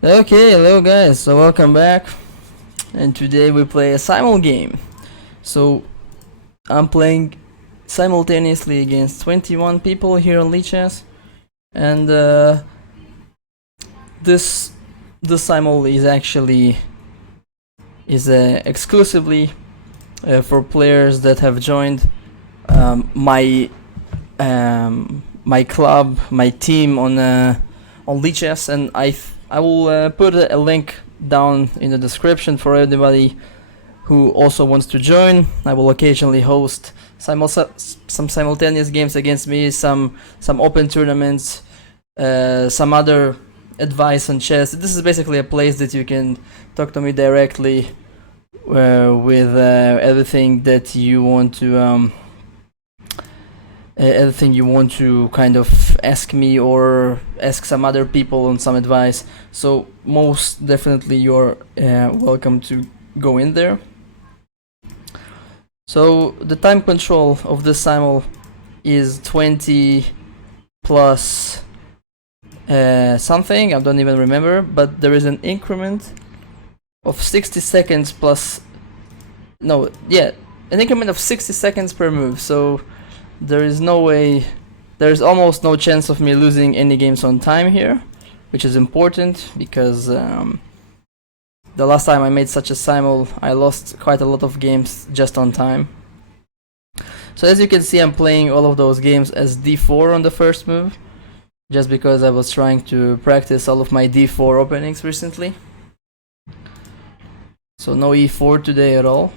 Okay, hello guys, so welcome back, and today we play a simul game. So I'm playing simultaneously against 21 people here on Lichess, and this simul is actually exclusively for players that have joined my club, my team on Lichess, and I will put a link down in the description for anybody who also wants to join. I will occasionally host some simultaneous games against me, some open tournaments, some other advice on chess. This is basically a place that you can talk to me directly with everything that you want to anything you want to kind of ask me or ask some other people on some advice. So most definitely you're welcome to go in there. So the time control of this simul is 20 plus something, I don't even remember, but there is an increment of 60 seconds plus an increment of 60 seconds per move. So there's almost no chance of me losing any games on time here, which is important because the last time I made such a simul, I lost quite a lot of games just on time. So as you can see, I'm playing all of those games as d4 on the first move, just because I was trying to practice all of my d4 openings recently. So no e4 today at all.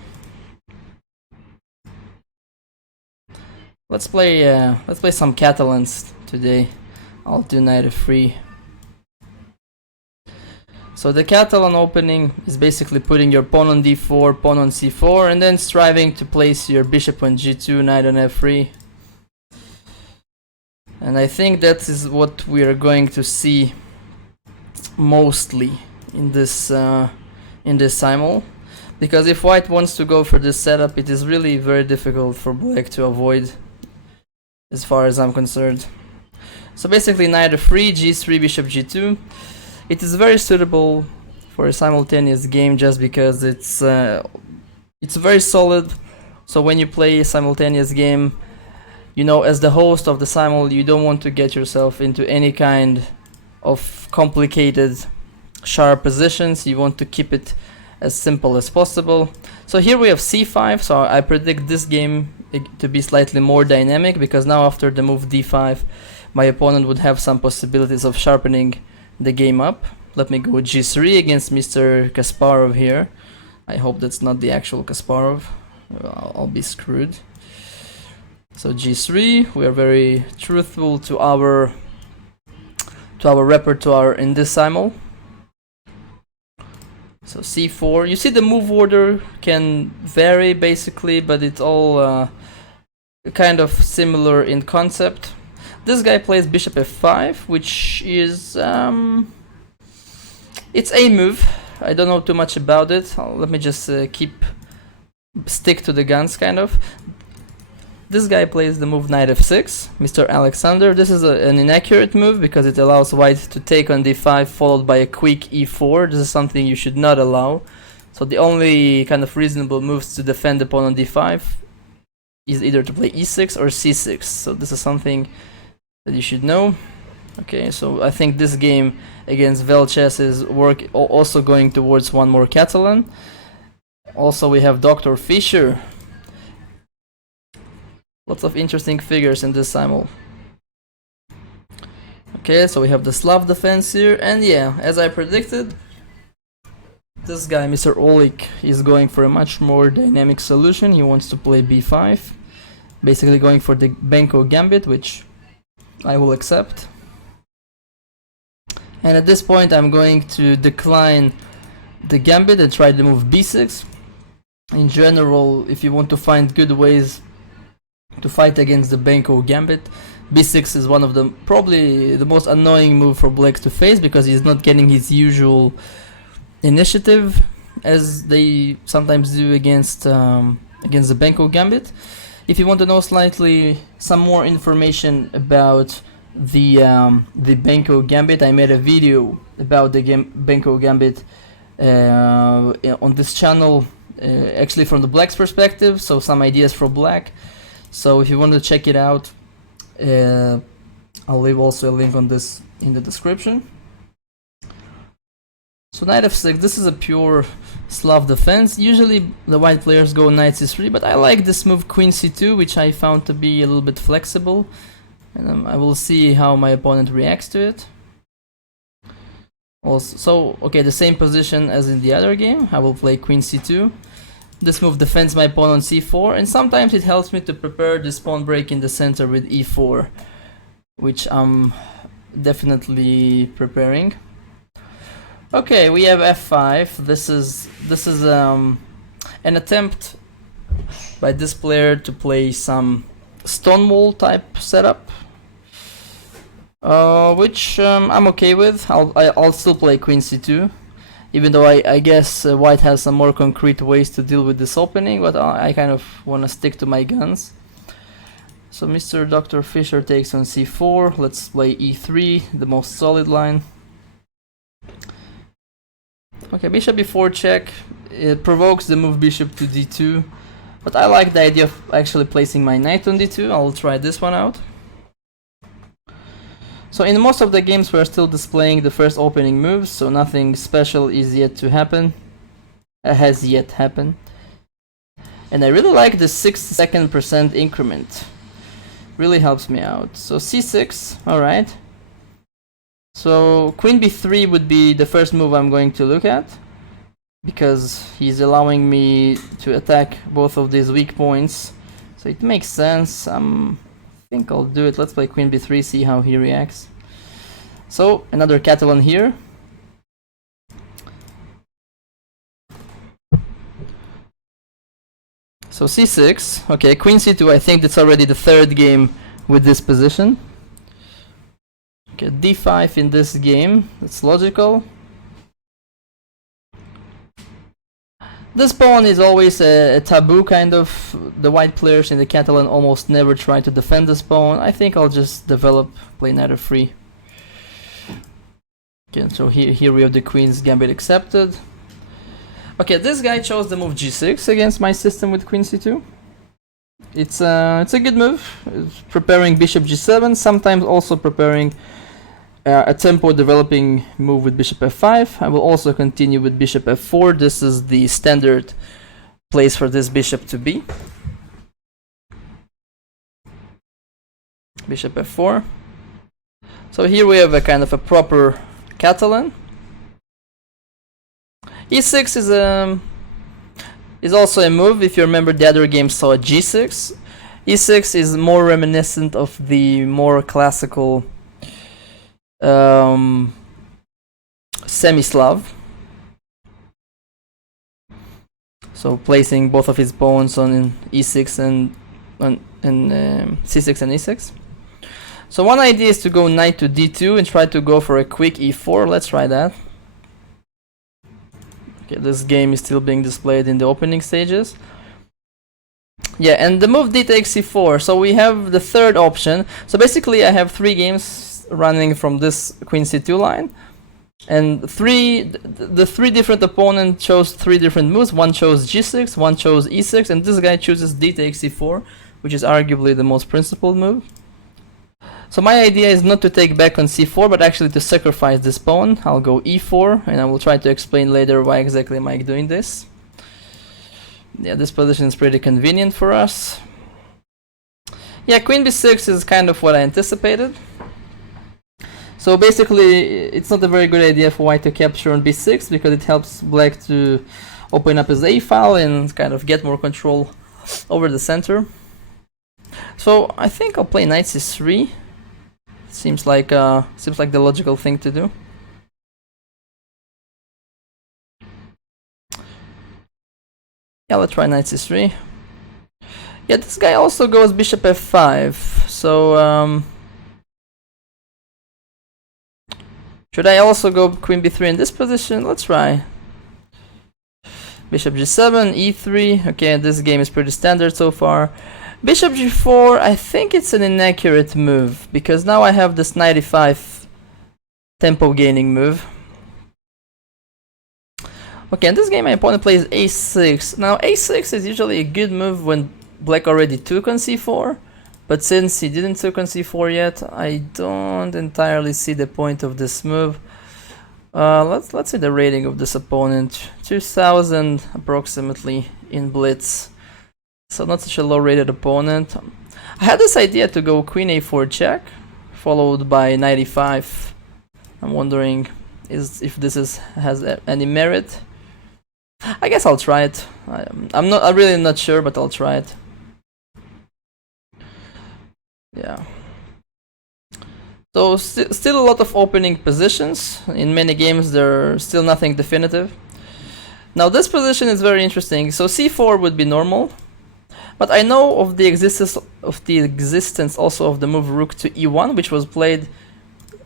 Let's play some Catalans today. I'll do knight f3. So the Catalan opening is basically putting your pawn on d4, pawn on c4, and then striving to place your bishop on g2, knight on f3. And I think that is what we are going to see mostly in this simul. Because if white wants to go for this setup, it is really very difficult for black to avoid, as far as I'm concerned. So basically knight f3, g3, bishop g2. It is very suitable for a simultaneous game just because it's very solid. So when you play a simultaneous game, you know, as the host of the simul, you don't want to get yourself into any kind of complicated sharp positions. You want to keep it as simple as possible. So here we have c5, so I predict this game to be slightly more dynamic, because now after the move d5, my opponent would have some possibilities of sharpening the game up. Let me go g3 against Mr. Kasparov here. I hope that's not the actual Kasparov. I'll be screwed. So g3, we are very truthful to our repertoire in this simul. So c4, you see the move order can vary basically, but it's all kind of similar in concept. This guy plays bishop f5, which is it's a move. I don't know too much about it. Let me just stick to the guns kind of. This guy plays the move knight f6, Mr. Alexander. This is an inaccurate move because it allows white to take on d5 followed by a quick e4. This is something you should not allow. So the only kind of reasonable moves to defend the pawn on d5 is either to play e6 or c6. So this is something that you should know. Okay, so I think this game against Velchess is also going towards one more Catalan. Also we have Dr. Fischer. Lots of interesting figures in this simul. Okay, so we have the Slav defense here, and yeah, as I predicted, this guy, Mr. Olik, is going for a much more dynamic solution. He wants to play b5, basically going for the Benko gambit, which I will accept. And at this point I'm going to decline the gambit and try to move b6. In general, if you want to find good ways to fight against the Benko gambit, b6 is one of the probably the most annoying move for black to face, because he's not getting his usual initiative as they sometimes do against the Benko gambit. If you want to know some more information about the Benko Gambit. I made a video about the Benko Gambit on this channel, actually from the Black's perspective, so some ideas for Black. So if you want to check it out, I'll leave also a link on this in the description. So knight f6, this is a pure Slav defense. Usually the white players go knight c3, but I like this move queen c2, which I found to be a little bit flexible. And I will see how my opponent reacts to it. Also, so, okay, the same position as in the other game. I will play queen c2. This move defends my pawn on c4, and sometimes it helps me to prepare this pawn break in the center with e4, which I'm definitely preparing. Okay, we have f5. This is an attempt by this player to play some Stonewall type setup, which I'm okay with. I'll still play queen c2, even though I guess white has some more concrete ways to deal with this opening, but I kind of want to stick to my guns. So Mr. Dr. Fisher takes on c4. Let's play e3, the most solid line. Okay, bishop b4 check. It provokes the move bishop to d2, but I like the idea of actually placing my knight on d2. I'll try this one out. So in most of the games we're still displaying the first opening moves, so nothing special is yet to happen. Has yet happened. And I really like the 6-second% increment. Really helps me out. So c6, alright. So queen b3 would be the first move I'm going to look at, because he's allowing me to attack both of these weak points. So it makes sense. I think I'll do it. Let's play queen b3, see how he reacts. So another Catalan here. So c6, okay, queen c2, I think that's already the third game with this position. Okay, d5 in this game, that's logical. This pawn is always a taboo kind of. The white players in the Catalan almost never try to defend this pawn. I think I'll just develop, play knight f3. Okay, so here we have the queen's gambit accepted. Okay, this guy chose the move g6 against my system with queen c2. It's a good move. It's preparing bishop g7, sometimes also preparing a tempo developing move with bishop f5. I will also continue with bishop f4. This is the standard place for this bishop to be. Bishop f4. So here we have a kind of a proper Catalan. e6 is also a move. If you remember, the other game saw g6. e6 is more reminiscent of the more classical semi-Slav. So placing both of his pawns on e6 and c6 and e6. So one idea is to go knight to d2 and try to go for a quick e4. Let's try that. Okay, this game is still being displayed in the opening stages. Yeah, and the move d takes c4. So we have the third option. So basically I have 3 games running from this queen c2 line, and the 3 different opponents chose 3 different moves. One chose g6, one chose e6, and this guy chooses d takes c4, which is arguably the most principled move. So my idea is not to take back on c4, but actually to sacrifice this pawn. I'll go e4, and I will try to explain later why exactly am I doing this. Yeah, this position is pretty convenient for us. Yeah, queen b6 is kind of what I anticipated. So basically, it's not a very good idea for white to capture on b6, because it helps black to open up his a file and kind of get more control over the center. So I think I'll play knight c3. Seems like the logical thing to do. Yeah, let's try knight c3. Yeah, this guy also goes bishop f5. So should I also go queen b3 in this position? Let's try. Bishop g7, e3. Okay, this game is pretty standard so far. Bishop g4, I think it's an inaccurate move, because now I have this 95 tempo gaining move. Okay, in this game my opponent plays a6. Now a6 is usually a good move when black already took on c4, but since he didn't took on c4 yet, I don't entirely see the point of this move. Let's see the rating of this opponent. 2000 approximately in blitz. So not such a low rated opponent. I had this idea to go queen a4 check, followed by 95. I'm wondering if this has any merit. I guess I'll try it. I'm really not sure, but I'll try it. Yeah. So still a lot of opening positions. In many games there's still nothing definitive. Now this position is very interesting. So c4 would be normal, but I know of the existence also of the move rook to e1, which was played a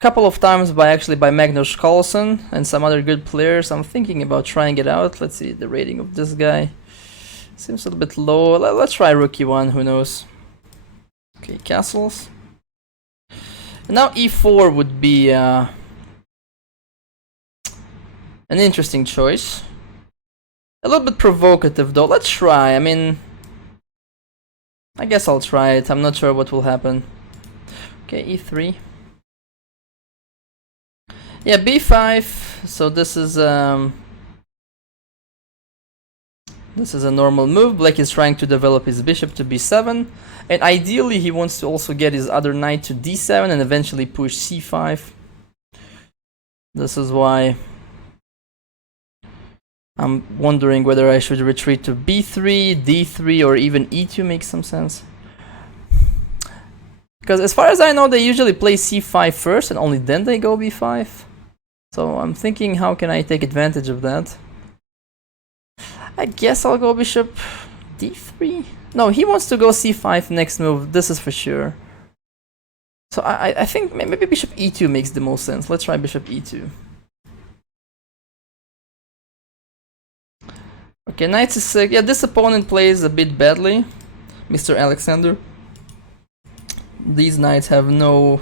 couple of times by Magnus Carlsen and some other good players. I'm thinking about trying it out. Let's see the rating of this guy. Seems a little bit low. Let's try rook e1. Who knows? Okay, castles. And now e4 would be an interesting choice. A little bit provocative though. Let's try. I mean, I guess I'll try it. I'm not sure what will happen. Okay, e3. Yeah, b5. So this is a normal move. Black is trying to develop his bishop to b7, and ideally he wants to also get his other knight to d7 and eventually push c5. This is why I'm wondering whether I should retreat to b3, d3, or even e2 makes some sense. Because as far as I know, they usually play c5 first and only then they go b5. So I'm thinking, how can I take advantage of that? I guess I'll go bishop d3. No, he wants to go c5 next move. This is for sure. So I think maybe bishop e2 makes the most sense. Let's try bishop e2. Okay, knight c6. Yeah, this opponent plays a bit badly, Mr. Alexander. These knights have no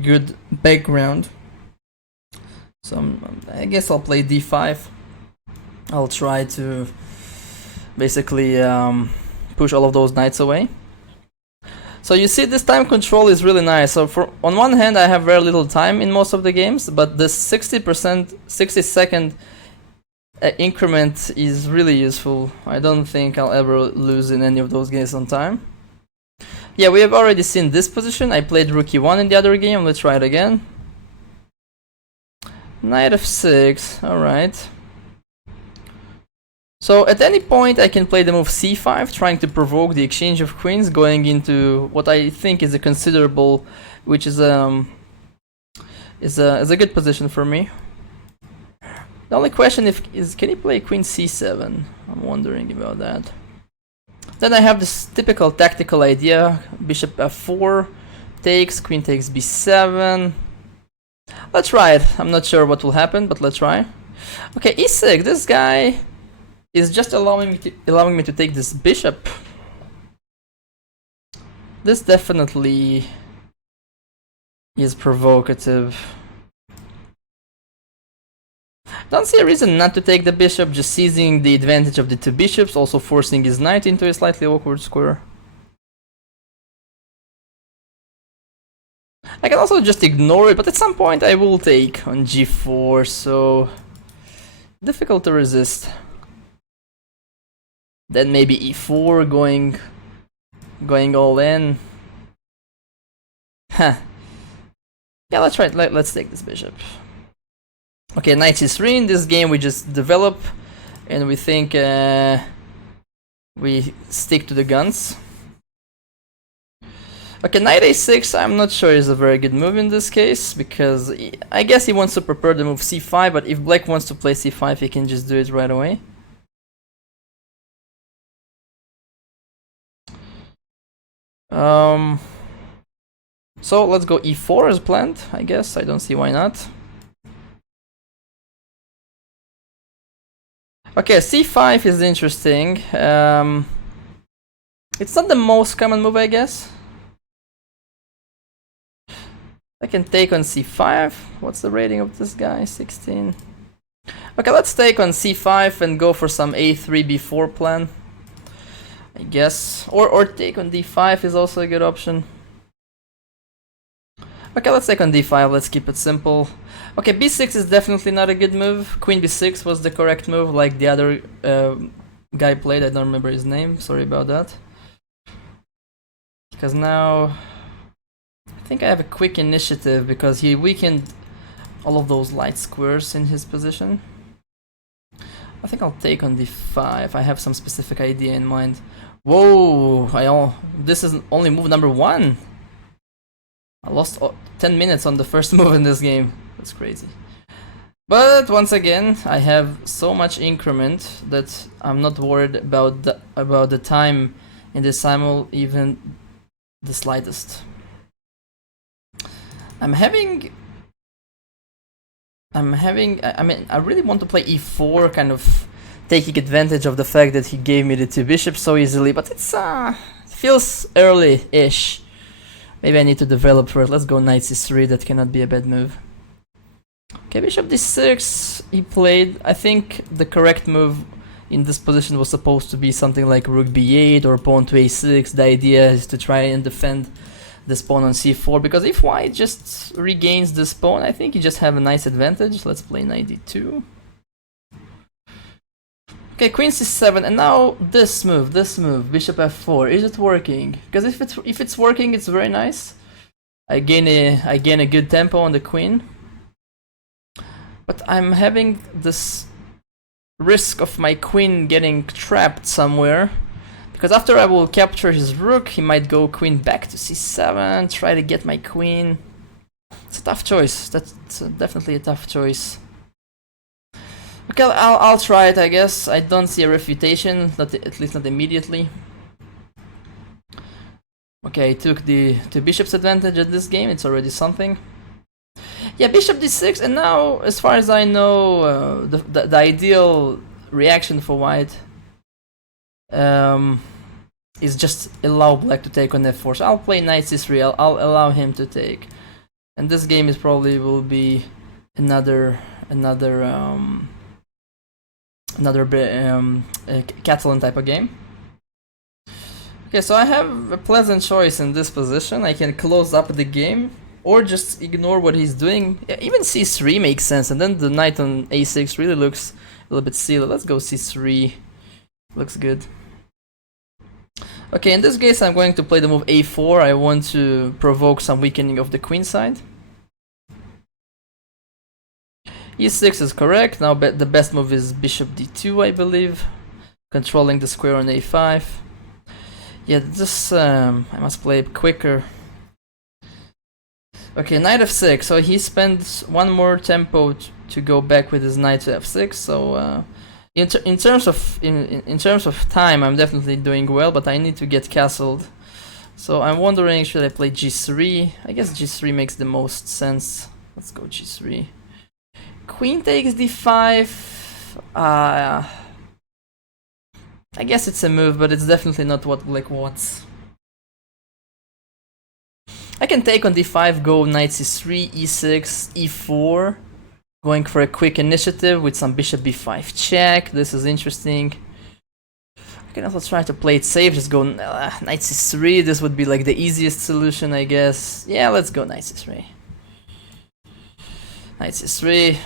good background. So I guess I'll play d5. I'll try to basically push all of those knights away. So you see, this time control is really nice. So on one hand, I have very little time in most of the games, but this 60-second increment is really useful. I don't think I'll ever lose in any of those games on time. Yeah, we have already seen this position. I played rook e1 in the other game. Let's try it again. Knight f6. Alright. So at any point I can play the move c5, trying to provoke the exchange of queens, going into what I think is a considerable, which is a good position for me. The only question is can he play queen c7? I'm wondering about that. Then I have this typical tactical idea: bishop f4 takes, queen takes b7. Let's try it. I'm not sure what will happen, but let's try. Okay, e6. This guy is just allowing me to take this bishop. This definitely is provocative. Don't see a reason not to take the bishop, just seizing the advantage of the two bishops, also forcing his knight into a slightly awkward square. I can also just ignore it, but at some point I will take on g4, so difficult to resist. Then maybe e4, going all in. Huh. Yeah, let's try it. Let's take this bishop. Okay, knight c3. In this game we just develop, and we think we stick to the guns. Okay, knight a6, I'm not sure is a very good move in this case, because I guess he wants to prepare the move c5, but if black wants to play c5, he can just do it right away. So let's go e4 as planned, I guess. I don't see why not. Okay, c5 is interesting. It's not the most common move, I guess. I can take on c5. What's the rating of this guy? 16. Okay, let's take on c5 and go for some a3 b4 plan, I guess. Or take on d5 is also a good option. Okay, let's take on d5, let's keep it simple. Okay, b6 is definitely not a good move. Queen b6 was the correct move, like the other guy played. I don't remember his name, sorry about that. Because now I think I have a quick initiative because he weakened all of those light squares in his position. I think I'll take on d5. I have some specific idea in mind. Whoa! This is only move number 1. I lost 10 minutes on the first move in this game. That's crazy. But once again, I have so much increment that I'm not worried about the time in this simul even the slightest. I mean, I really want to play e4, kind of taking advantage of the fact that he gave me the 2 bishops so easily, but it feels early-ish. Maybe I need to develop first. Let's go knight c3, that cannot be a bad move. Okay, bishop d6, he played. I think the correct move in this position was supposed to be something like rook b8 or pawn to a6. The idea is to try and defend this pawn on c4, because if white just regains this pawn, I think you just have a nice advantage. Let's play knight d2. Okay, queen c7, and now this move, bishop f4. Is it working? Because if it's working, it's very nice. I gain a good tempo on the queen, but I'm having this risk of my queen getting trapped somewhere, because after I will capture his rook, he might go queen back to c7, try to get my queen. It's a tough choice. That's definitely a tough choice. Okay, I'll try it, I guess. I don't see a refutation, at least not immediately. Okay, I took the bishop's advantage at this game. It's already something. Yeah, bishop d6, and now, as far as I know, the ideal reaction for white is just allow black to take on f4. So I'll play knight c3. I'll allow him to take, and this game is probably will be another Catalan type of game. Okay, so I have a pleasant choice in this position. I can close up the game or just ignore what he's doing. Yeah, even c3 makes sense, and then the knight on a6 really looks a little bit silly. Let's go c3. Looks good. Okay, in this case I'm going to play the move a4. I want to provoke some weakening of the queen side. e6 is correct. Now the best move is bishop d2, I believe, controlling the square on a5. Yeah, this I must play quicker. Okay, knight f6. So he spends one more tempo to go back with his knight to f6. So in terms of time, I'm definitely doing well, but I need to get castled. So I'm wondering, should I play g3? I guess g3 makes the most sense. Let's go g3. Queen takes d5. I guess it's a move, but it's definitely not what black wants. I can take on d5, go knight c3, e6, e4, going for a quick initiative with some bishop b5 check. This is interesting. I can also try to play it safe, just go knight c3. This would be like the easiest solution, I guess. Yeah, let's go knight c3. Knight c3.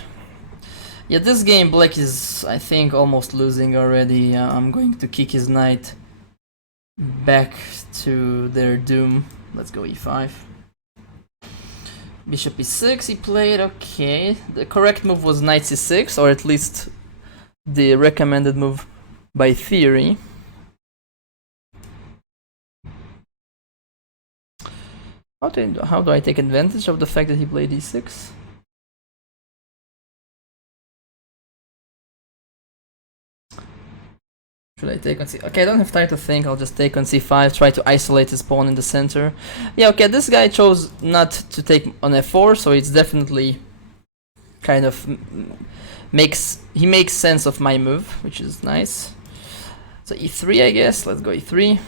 Yeah, this game black is, I think, almost losing already. I'm going to kick his knight back to their doom. Let's go e5. Bishop e6 he played, okay. The correct move was knight c6, or at least the recommended move by theory. How do I take advantage of the fact that he played e6? Should I take on c? Okay, I don't have time to think. I'll just take on c5, try to isolate his pawn in the center. Yeah, okay, this guy chose not to take on f4, so it's definitely kind of makes sense of my move, which is nice. So e3, I guess. Let's go e3.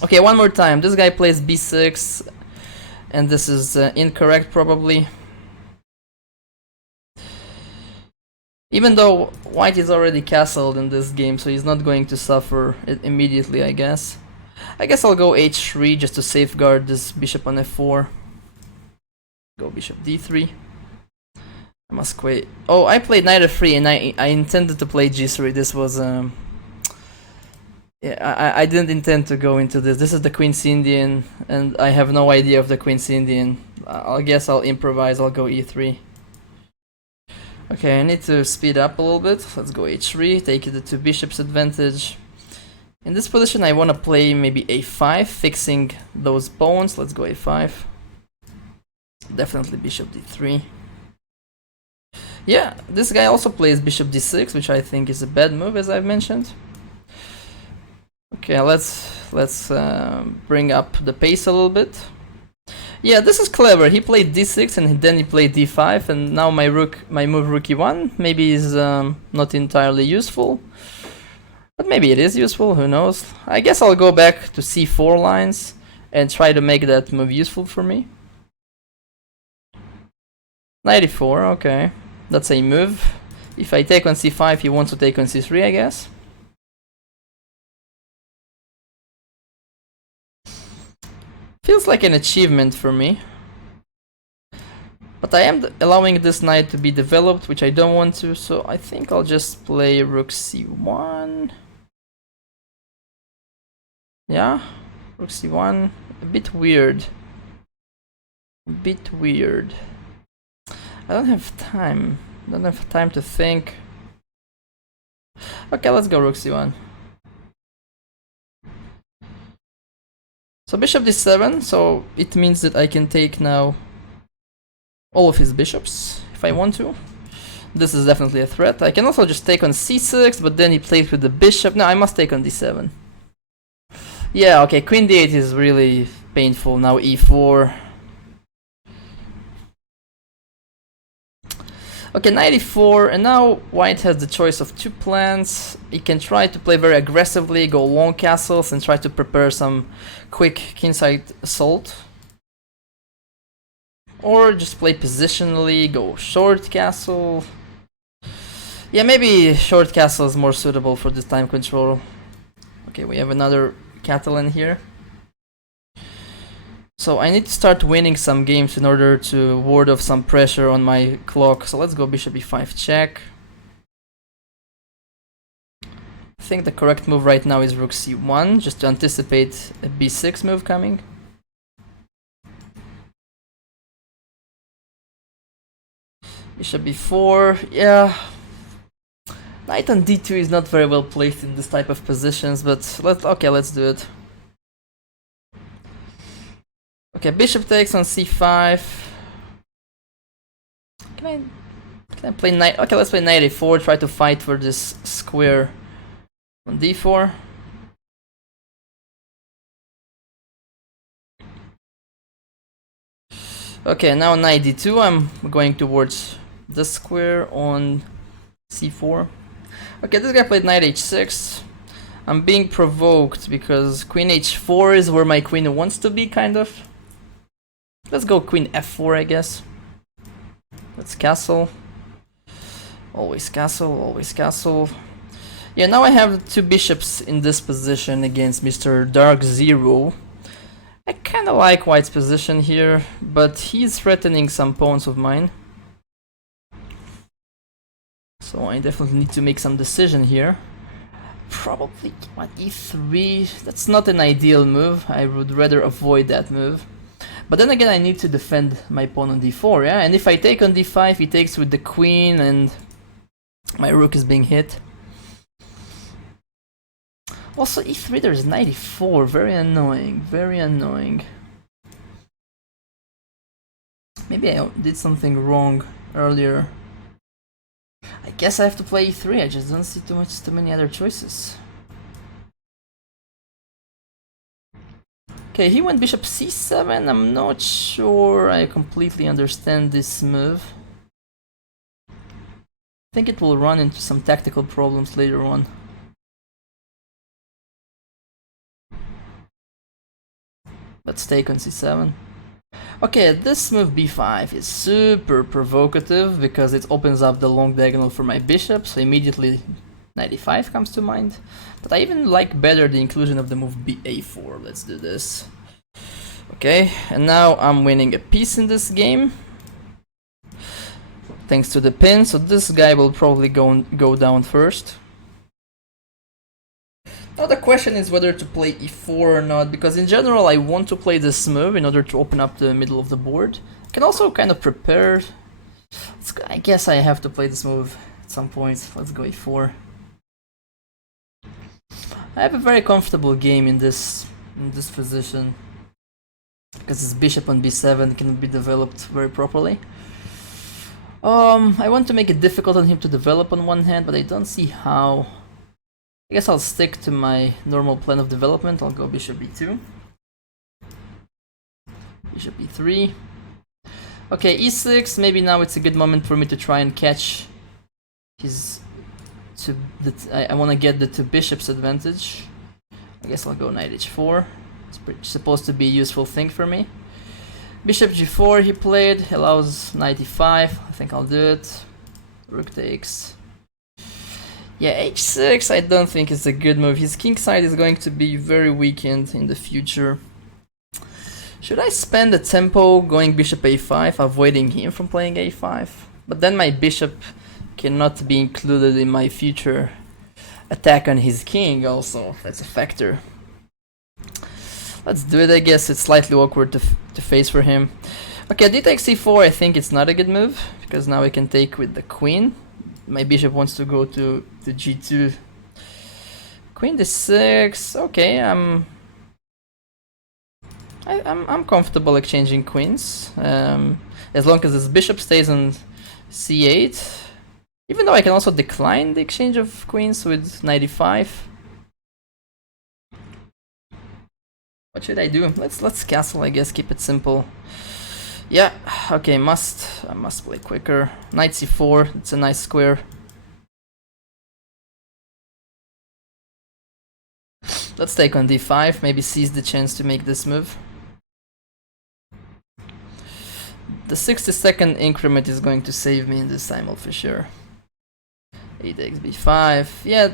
Okay, one more time. This guy plays b6, and this is incorrect probably. Even though white is already castled in this game, so he's not going to suffer it immediately, I guess. I guess I'll go h3 just to safeguard this bishop on f4. Go bishop d3. I must wait. Oh, I played knight f3 and I intended to play g3. This was yeah, I didn't intend to go into this. This is the Queen's Indian, and I have no idea of the Queen's Indian. I guess I'll improvise. I'll go e3. Okay, I need to speed up a little bit. Let's go h3, take the two bishops advantage. In this position, I want to play maybe a5, fixing those pawns. Let's go a5. Definitely bishop d3. Yeah, this guy also plays bishop d6, which I think is a bad move, as I've mentioned. Okay, let's bring up the pace a little bit. Yeah, this is clever. He played d6 and then he played d5, and now my move rook e1 maybe is not entirely useful, but maybe it is useful. Who knows? I guess I'll go back to c4 lines and try to make that move useful for me. 94. Okay, that's a move. If I take on c5, he wants to take on c3, I guess. Feels like an achievement for me. But I am allowing this knight to be developed, which I don't want to, so I think I'll just play rook c1. Yeah, rook c1. A bit weird. A bit weird. I don't have time. I don't have time to think. Okay, let's go rook c1. So bishop d7, so it means that I can take now all of his bishops if I want to. This is definitely a threat. I can also just take on c6, but then he plays with the bishop. No, I must take on d7. Yeah, okay, queen d8 is really painful. Now e4. Okay, knight e4, and now white has the choice of two plans. He can try to play very aggressively, go long castles, and try to prepare some quick kingside assault. Or just play positionally, go short castle. Yeah, maybe short castle is more suitable for this time control. Okay, we have another Catalan here. So I need to start winning some games in order to ward off some pressure on my clock. So let's go bishop e5 check. I think the correct move right now is rook c1, just to anticipate a b6 move coming. Bishop b4, yeah. Knight on d2 is not very well placed in this type of positions, but let's do it. Okay, bishop takes on c5. Can I play knight? Okay, let's play knight a4, try to fight for this square on d4. Okay, now knight d2, I'm going towards the square on c4. Okay, this guy played knight h6. I'm being provoked because queen h4 is where my queen wants to be, kind of. Let's go queen f4, I guess. Let's castle. Always castle, always castle. Yeah, now I have two bishops in this position against Mr. Dark Zero. I kinda like white's position here, but he's threatening some pawns of mine. So I definitely need to make some decision here. Probably what, e3? That's not an ideal move. I would rather avoid that move. But then again, I need to defend my pawn on d4, yeah? And if I take on d5, he takes with the queen and my rook is being hit. Also, e3, there's knight e4, very annoying, very annoying. Maybe I did something wrong earlier. I guess I have to play e3, I just don't see too many other choices. Okay, he went bishop c7, I'm not sure I completely understand this move. I think it will run into some tactical problems later on. Let's take on c7. Okay, this move b5 is super provocative because it opens up the long diagonal for my bishop, so immediately knight e5 comes to mind. But I even like better the inclusion of the move a4. Let's do this. Okay, and now I'm winning a piece in this game, thanks to the pin, so this guy will probably go down first. Now the question is whether to play e4 or not, because in general I want to play this move in order to open up the middle of the board. I can also kind of prepare. I guess I have to play this move at some point. Let's go e4. I have a very comfortable game in this position, because this bishop on b7 can be developed very properly. I want to make it difficult on him to develop on one hand, but I don't see how. I guess I'll stick to my normal plan of development. I'll go bishop b2, bishop e3. Okay, e6. Maybe now it's a good moment for me to try and catch his. I want to get the two bishops advantage. I guess I'll go knight h4. It's supposed to be a useful thing for me. Bishop g4 he played, allows knight e5. I think I'll do it. Rook takes. Yeah, h6 I don't think is a good move. His king side is going to be very weakened in the future. Should I spend the tempo going bishop a5, avoiding him from playing a5? But then my bishop cannot be included in my future attack on his king also. That's a factor. Let's do it, I guess. It's slightly awkward to face for him. Okay, d takes c4, I think it's not a good move, because now I can take with the queen. My bishop wants to go to g2. Queen d6, okay, I'm comfortable exchanging queens, as long as this bishop stays on c8. Even though I can also decline the exchange of queens with knight e5. What should I do? Let's castle, I guess, keep it simple. Yeah, okay, I must play quicker. Knight c4, it's a nice square. Let's take on d5, maybe seize the chance to make this move. The 60-second increment is going to save me in this simul for sure. A takes b5, yeah,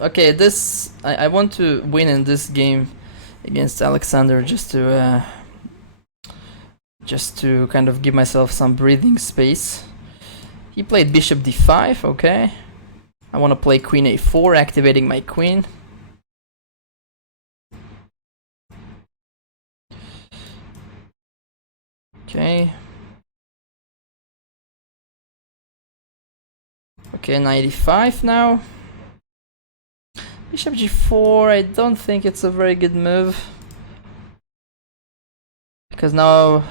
okay, this, I want to win in this game against Alexander just to kind of give myself some breathing space. He played bishop d5, okay. I want to play queen a4, activating my queen. Okay. Okay, knight e5 now. Bishop g4, I don't think it's a very good move, because now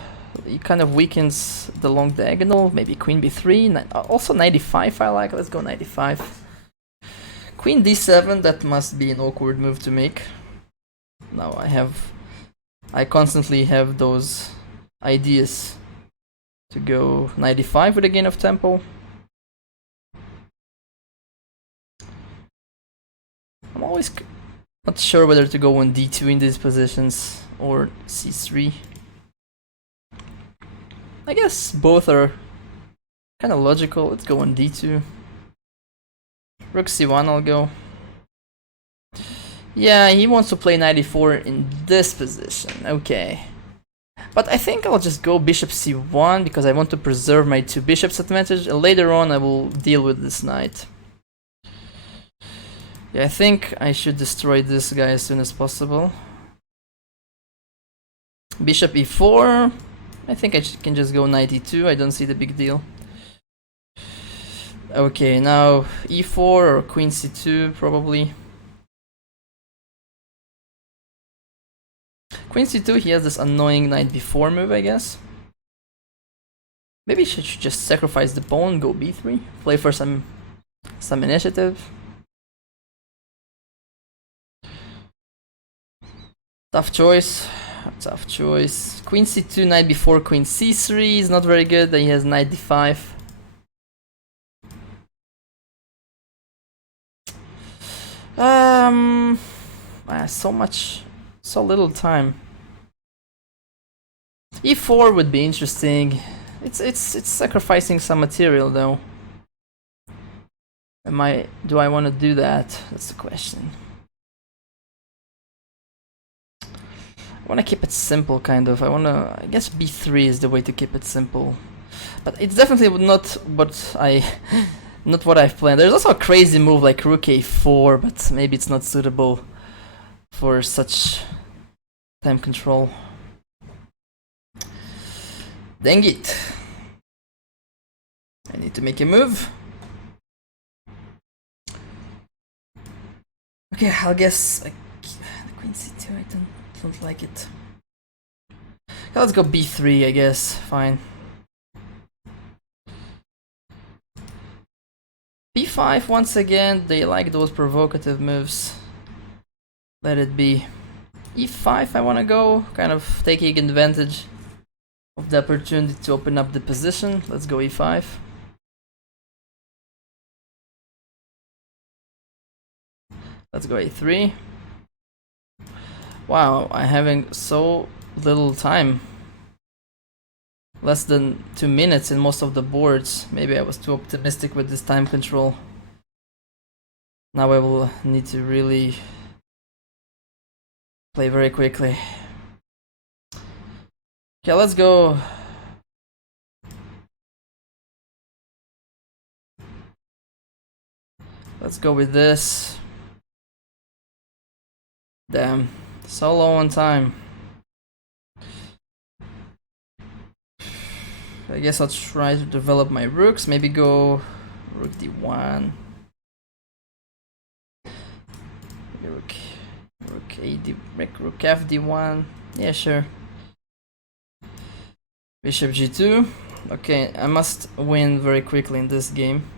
it kind of weakens the long diagonal. Maybe queen b3, also knight e5 I like. Let's go knight e5. Queen d7, that must be an awkward move to make. Now I constantly have those ideas to go knight e5 with a gain of tempo. I'm always not sure whether to go on d2 in these positions or c3. I guess both are kind of logical. Let's go on d2. Rook c1 I'll go. Yeah, he wants to play knight e4 in this position. Okay. But I think I'll just go bishop c1 because I want to preserve my two bishops advantage, and later on I will deal with this knight. Yeah, I think I should destroy this guy as soon as possible. Bishop e4. I think I can just go knight e2. I don't see the big deal. Okay, now e4 or queen c2 probably. Queen c2, he has this annoying knight b4 move, I guess. Maybe I should just sacrifice the pawn, go b3, play for some initiative. Tough choice. Tough choice. Queen c2, knight b4, queen c3 is not very good. Then he has knight d5. So little time. E4 would be interesting. It's sacrificing some material though. Do I want to do that? That's the question. I want to keep it simple, kind of. I guess b3 is the way to keep it simple. But it's definitely not not what I've planned. There's also a crazy move like rook a4, but maybe it's not suitable for such time control. Dang it. I need to make a move. Okay, I'll guess the queen c2. I don't like it. Okay, let's go b3, I guess. Fine. b5 once again. They like those provocative moves. Let it be. e5 I want to go, kind of taking advantage of the opportunity to open up the position. Let's go e5. Let's go a3. Wow, I'm having so little time. Less than 2 minutes in most of the boards. Maybe I was too optimistic with this time control. Now I will need to really play very quickly. Okay, let's go. Let's go with this. Damn, so low on time. I guess I'll try to develop my rooks. Maybe go rook d1. Rook f d1. Yeah, sure. Bishop g2. Okay, I must win very quickly in this game.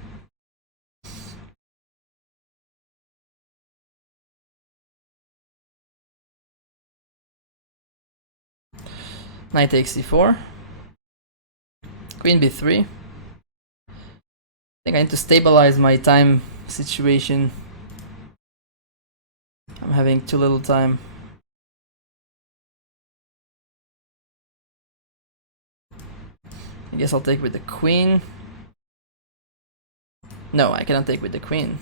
Knight takes c4. Queen b3. I think I need to stabilize my time situation. I'm having too little time. I guess I'll take with the queen. No, I cannot take with the queen.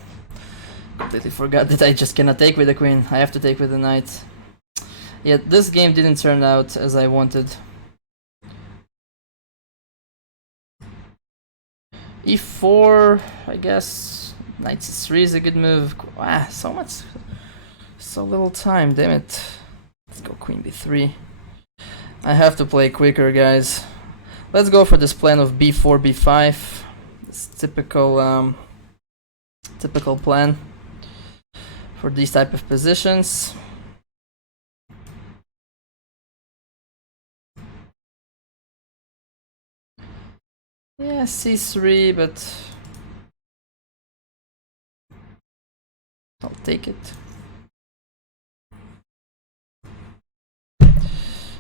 Completely forgot that I just cannot take with the queen. I have to take with the knight. Yeah, this game didn't turn out as I wanted. e4, I guess. Knight c3 is a good move. Ah, so little time, damn it. Let's go queen b3. I have to play quicker, guys. Let's go for this plan of b4, b5. This typical plan for these type of positions. Yeah, c3, but I'll take it.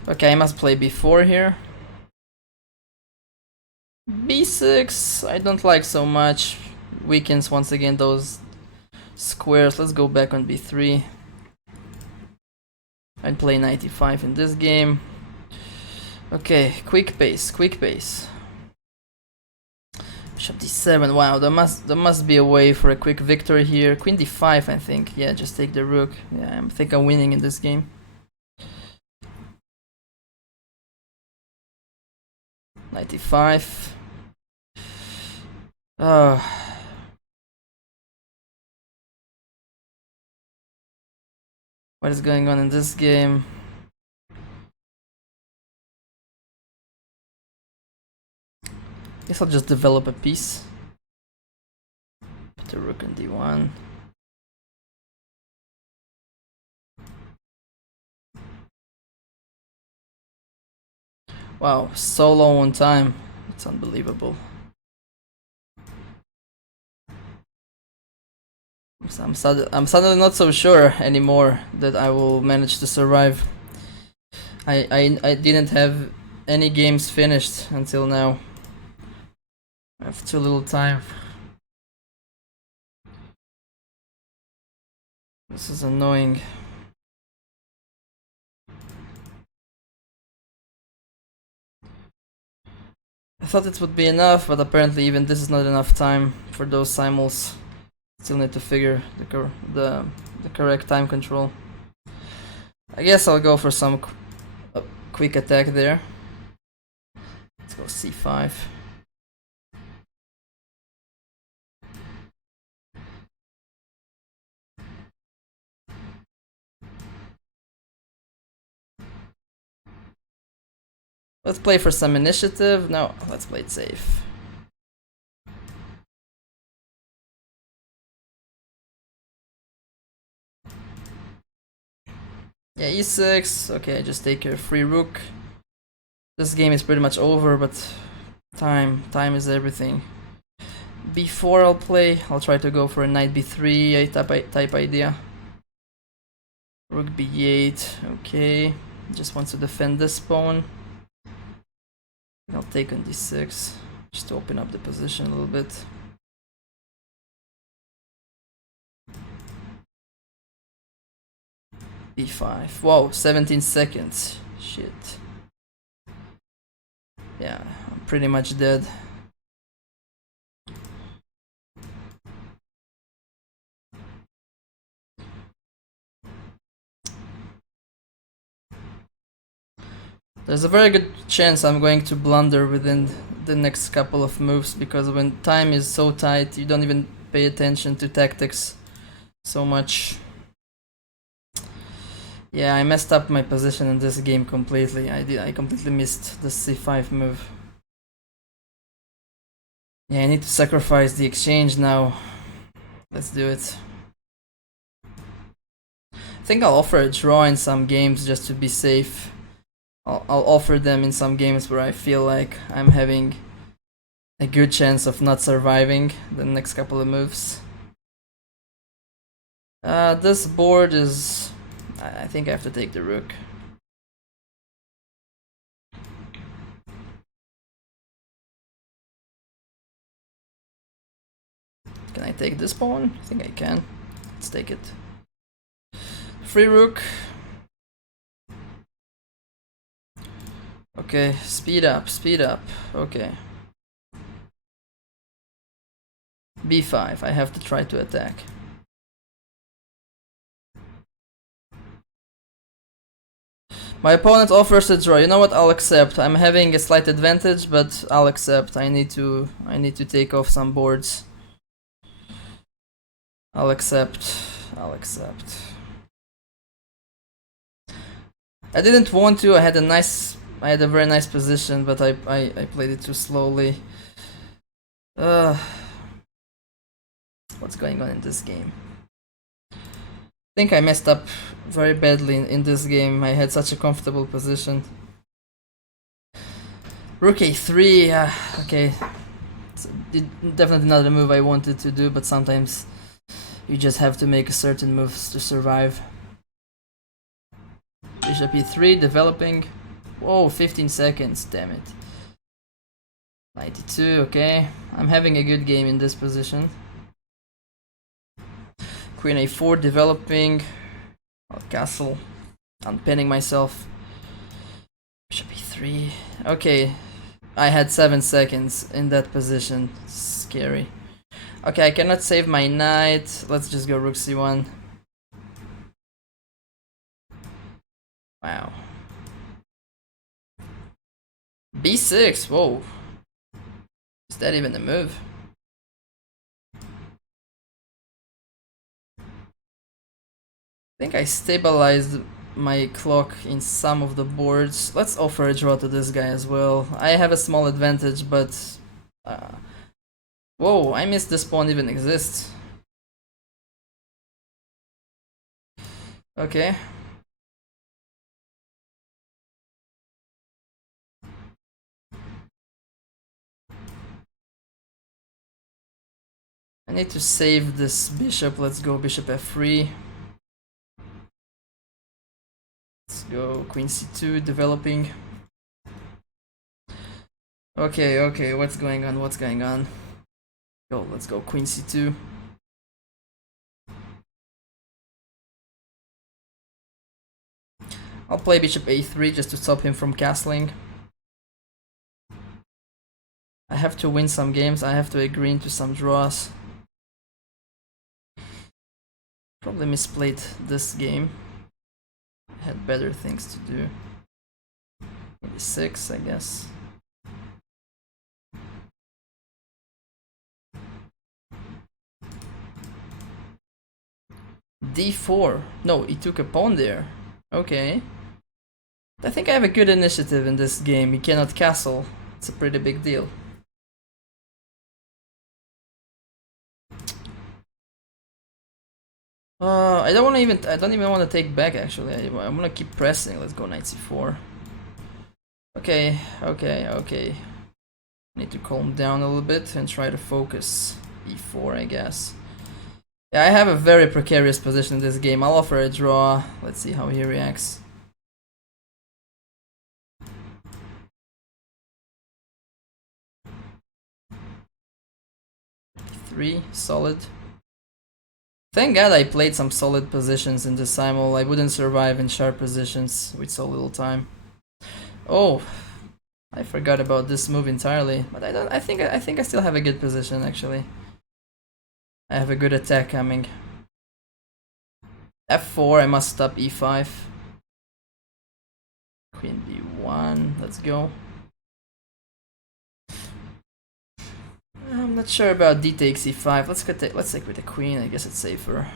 Okay, I must play b4 here. b6, I don't like so much. Weakens once again those squares. Let's go back on b3. I'd play knight e5 in this game. Okay, quick pace. Bishop d7. Wow, there must be a way for a quick victory here. Queen d5, I think. Yeah, just take the rook. Yeah, I think I'm winning in this game. Knight e5. What is going on in this game? Guess I'll just develop a piece. Put the rook on d1. Wow, so low on time. It's unbelievable. I'm suddenly not so sure anymore that I will manage to survive. I didn't have any games finished until now. I have too little time. This is annoying. I thought it would be enough, but apparently even this is not enough time for those simuls. Still need to figure the correct time control. I guess I'll go for some quick attack there. Let's go c5. Let's play for some initiative. No, let's play it safe. Yeah, e6. Okay, I just take your free rook. This game is pretty much over, but time is everything. b4 I'll play. I'll try to go for a knight b3 type idea. Rook b8. Okay, just wants to defend this pawn. I'll take on d6 just to open up the position a little bit. b5. Whoa, 17 seconds. Shit. Yeah, I'm pretty much dead. There's a very good chance I'm going to blunder within the next couple of moves, because when time is so tight, you don't even pay attention to tactics so much. Yeah, I messed up my position in this game completely. I completely missed the c5 move. Yeah, I need to sacrifice the exchange now. Let's do it. I think I'll offer a draw in some games just to be safe. I'll offer them in some games where I feel like I'm having a good chance of not surviving the next couple of moves. This board is... I think I have to take the rook. Can I take this pawn? I think I can. Let's take it. Free rook. Okay, speed up, speed up. Okay. b5, I have to try to attack. My opponent offers a draw. You know what? I'll accept. I'm having a slight advantage, but I'll accept. I need to take off some boards. I'll accept. I'll accept. I didn't want to. I had a very nice position, but I played it too slowly. What's going on in this game? I think I messed up very badly in this game. I had such a comfortable position. Rook a3, okay. It's definitely not the move I wanted to do, but sometimes you just have to make certain moves to survive. Bishop e3, developing. Whoa, 15 seconds, damn it. 92, okay. I'm having a good game in this position. Queen a4, developing. I'll castle. I'm pinning myself. Bishop e3. Okay, I had 7 seconds in that position. Scary. Okay, I cannot save my knight. Let's just go rook c1. Wow. b6, whoa. Is that even a move? I think I stabilized my clock in some of the boards. Let's offer a draw to this guy as well. I have a small advantage, but... whoa, I missed this pawn even exists. Okay. I need to save this bishop. Let's go bishop f3. Let's go queen c2, developing. Okay, okay, what's going on? What's going on? Go, let's go queen c2. I'll play bishop a3 just to stop him from castling. I have to win some games, I have to agree into some draws. Probably misplayed this game. I had better things to do. Maybe 6, I guess. D4. No, he took a pawn there. Okay. I think I have a good initiative in this game. He cannot castle. It's a pretty big deal. I don't even want to take back actually. I'm gonna keep pressing. Let's go knight c4. Okay. Need to calm down a little bit and try to focus. e4, I guess. Yeah, I have a very precarious position in this game. I'll offer a draw. Let's see how he reacts. Three, solid. Thank God I played some solid positions in the simul. I wouldn't survive in sharp positions with so little time. Oh, I forgot about this move entirely. But I think I still have a good position actually. I have a good attack coming. f4, I must stop e5. Queen b1, let's go. I'm not sure about d takes e5. Let's take with the queen. I guess it's safer.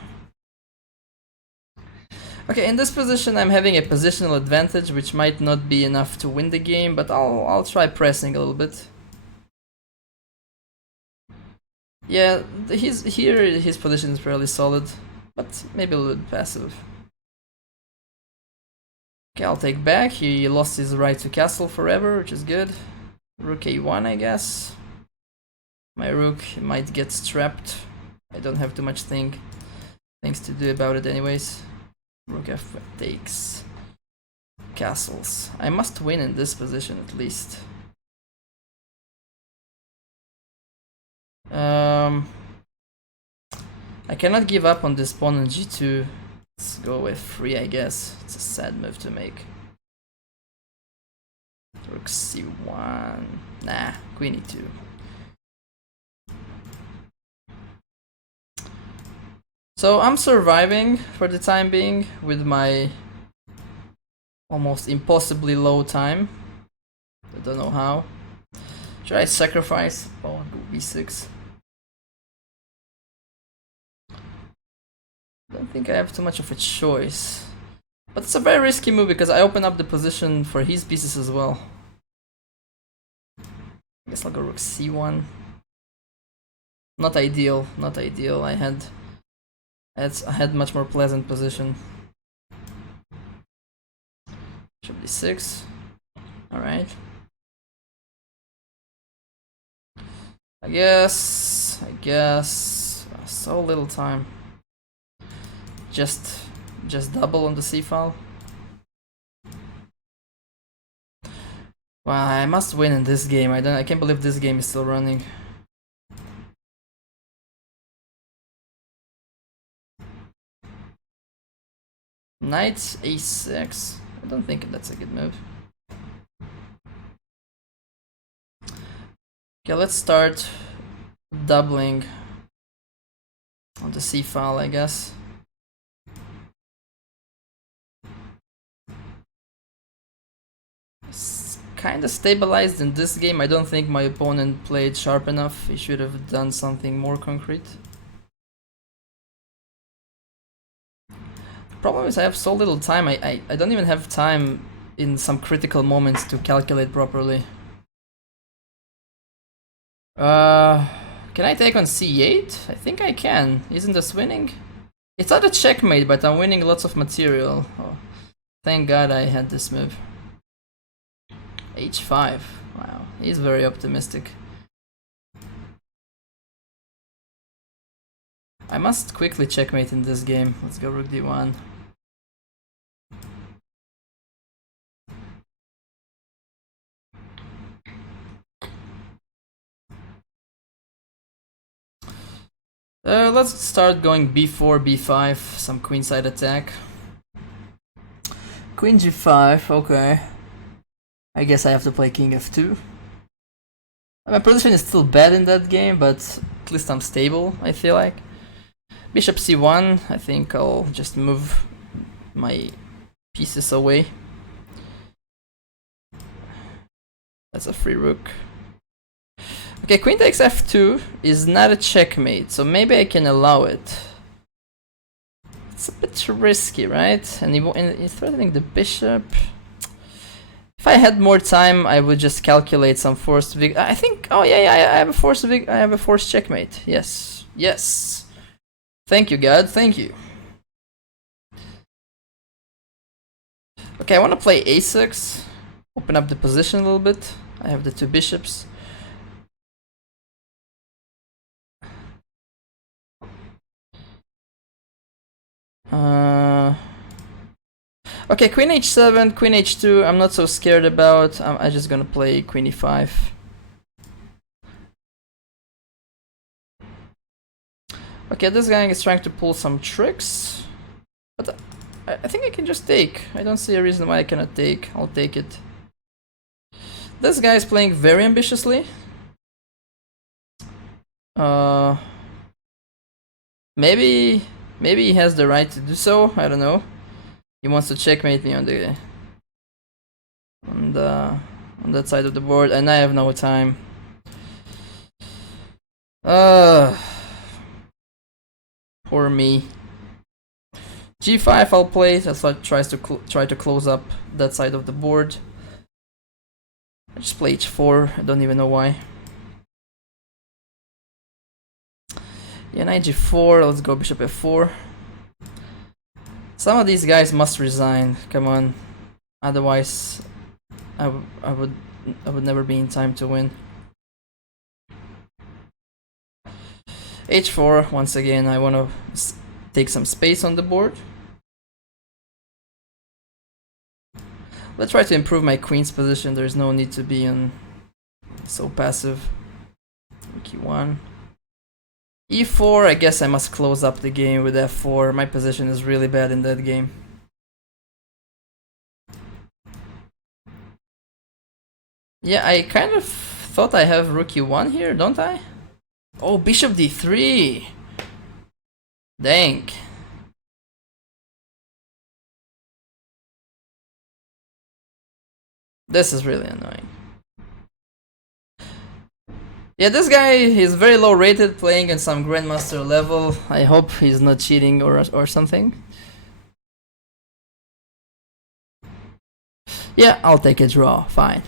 Okay, in this position I'm having a positional advantage, which might not be enough to win the game, but I'll try pressing a little bit. Yeah, his position is fairly solid, but maybe a little bit passive. Okay, I'll take back. He lost his right to castle forever, which is good. Rook a1, I guess. My rook might get trapped. I don't have too much things to do about it anyways. Rook f takes castles. I must win in this position at least. I cannot give up on this pawn on g2. Let's go with f3, I guess. It's a sad move to make. Rook c1. Nah, queen e2. So I'm surviving for the time being with my almost impossibly low time. I don't know how. Should I sacrifice? Oh, b6. I don't think I have too much of a choice. But it's a very risky move because I open up the position for his pieces as well. I guess I'll go rook c1. Not ideal, not ideal. I had much more pleasant position. Should be 6. Alright. I guess so little time. Just double on the c file. Wow, I must win in this game. I can't believe this game is still running. Knight a6. I don't think that's a good move. Okay, let's start doubling on the c file, I guess. It's kind of stabilized in this game. I don't think my opponent played sharp enough. He should have done something more concrete. Problem is I have so little time. I don't even have time in some critical moments to calculate properly. Can I take on c8? I think I can. Isn't this winning? It's not a checkmate, but I'm winning lots of material. Oh, thank God I had this move. h5. Wow, he's very optimistic. I must quickly checkmate in this game. Let's go rook d1. Let's start going b4, b5, some queenside attack. Queen g5, okay. I guess I have to play king f2. My position is still bad in that game, but at least I'm stable, I feel like. Bishop c1, I think I'll just move my pieces away. That's a free rook. Okay, queen takes f2 is not a checkmate, so maybe I can allow it. It's a bit risky, right? And he's threatening the bishop. If I had more time, I would just calculate some forced I think. Oh yeah, I have a forced I have a forced checkmate. Yes, yes. Thank you, God. Thank you. Okay, I want to play a6. Open up the position a little bit. I have the two bishops. Okay, queen h7, queen h2, I'm not so scared about. I'm just gonna play queen e5. Okay, this guy is trying to pull some tricks. But I think I can just take. I don't see a reason why I cannot take. I'll take it. This guy is playing very ambitiously. Maybe he has the right to do so. I don't know. He wants to checkmate me on that side of the board, and I have no time. Poor me. G5 I'll play. That's what try to close up that side of the board. I just play h4. I don't even know why. Yeah, knight g4. Let's go bishop f4. Some of these guys must resign. Come on, otherwise, I would never be in time to win. h4. Once again, I want to take some space on the board. Let's try to improve my queen's position. There's no need to be so passive. e1. e4, I guess I must close up the game with f4. My position is really bad in that game. Yeah, I kind of thought I have rook e1 here, don't I? Oh, bishop d3! Dang. This is really annoying. Yeah, this guy is very low rated, playing at some grandmaster level. I hope he's not cheating or something. Yeah, I'll take a draw, fine.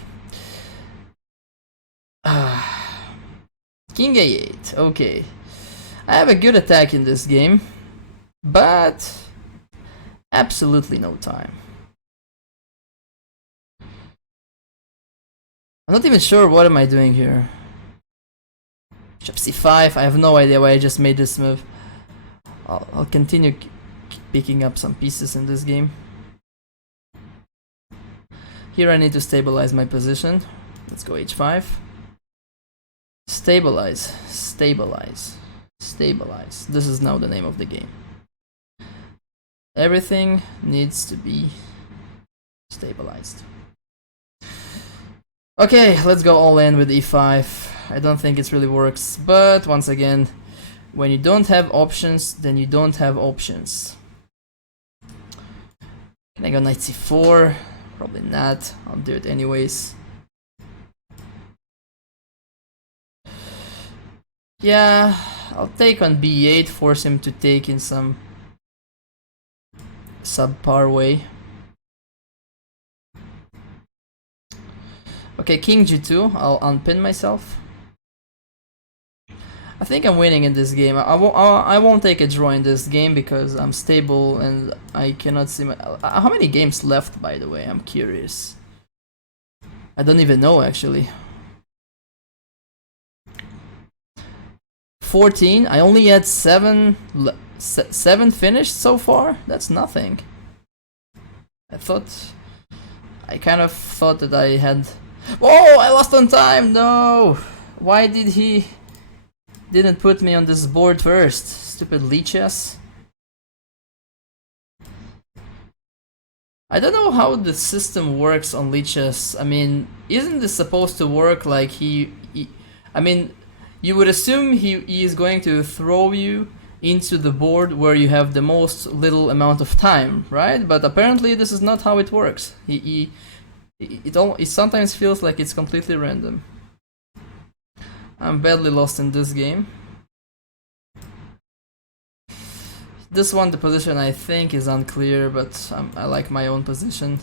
King a8, okay. I have a good attack in this game, but absolutely no time. I'm not even sure what am I doing here. Bishop c5, I have no idea why I just made this move. I'll continue picking up some pieces in this game. Here I need to stabilize my position. Let's go h5. Stabilize, stabilize, stabilize. This is now the name of the game. Everything needs to be stabilized. Okay, let's go all in with e5. I don't think it really works, but once again, when you don't have options, then you don't have options. Can I go knight c4? Probably not. I'll do it anyways. Yeah, I'll take on b8, force him to take in some subpar way. Okay, king g2, I'll unpin myself. I think I'm winning in this game. I won't take a draw in this game because I'm stable and I cannot see my... How many games left, by the way? I'm curious. I don't even know, actually. 14. I only had 7 finished so far. That's nothing. I kind of thought that I had... Whoa! I lost on time. No. Why did he didn't put me on this board first? Stupid leeches. I don't know how the system works on leeches. I mean, isn't this supposed to work like he I mean, you would assume he is going to throw you into the board where you have the most little amount of time, right? But apparently this is not how it works. It sometimes feels like it's completely random. I'm badly lost in this game. This one, the position I think is unclear, but I like my own position.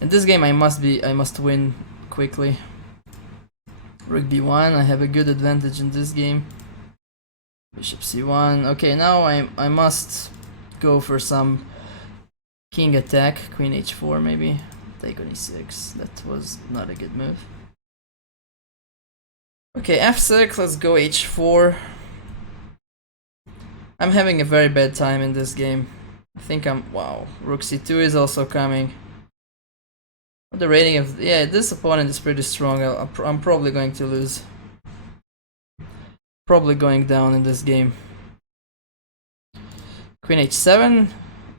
In this game I must win quickly. Rook b1, I have a good advantage in this game. Bishop c1. Okay, now I must go for some king attack. Queen h4 maybe. Take on e6. That was not a good move. Okay, f6, let's go h4. I'm having a very bad time in this game. I think wow, rook c2 is also coming. The rating of, yeah, this opponent is pretty strong. I'm probably going to lose. Probably going down in this game. Queen h7.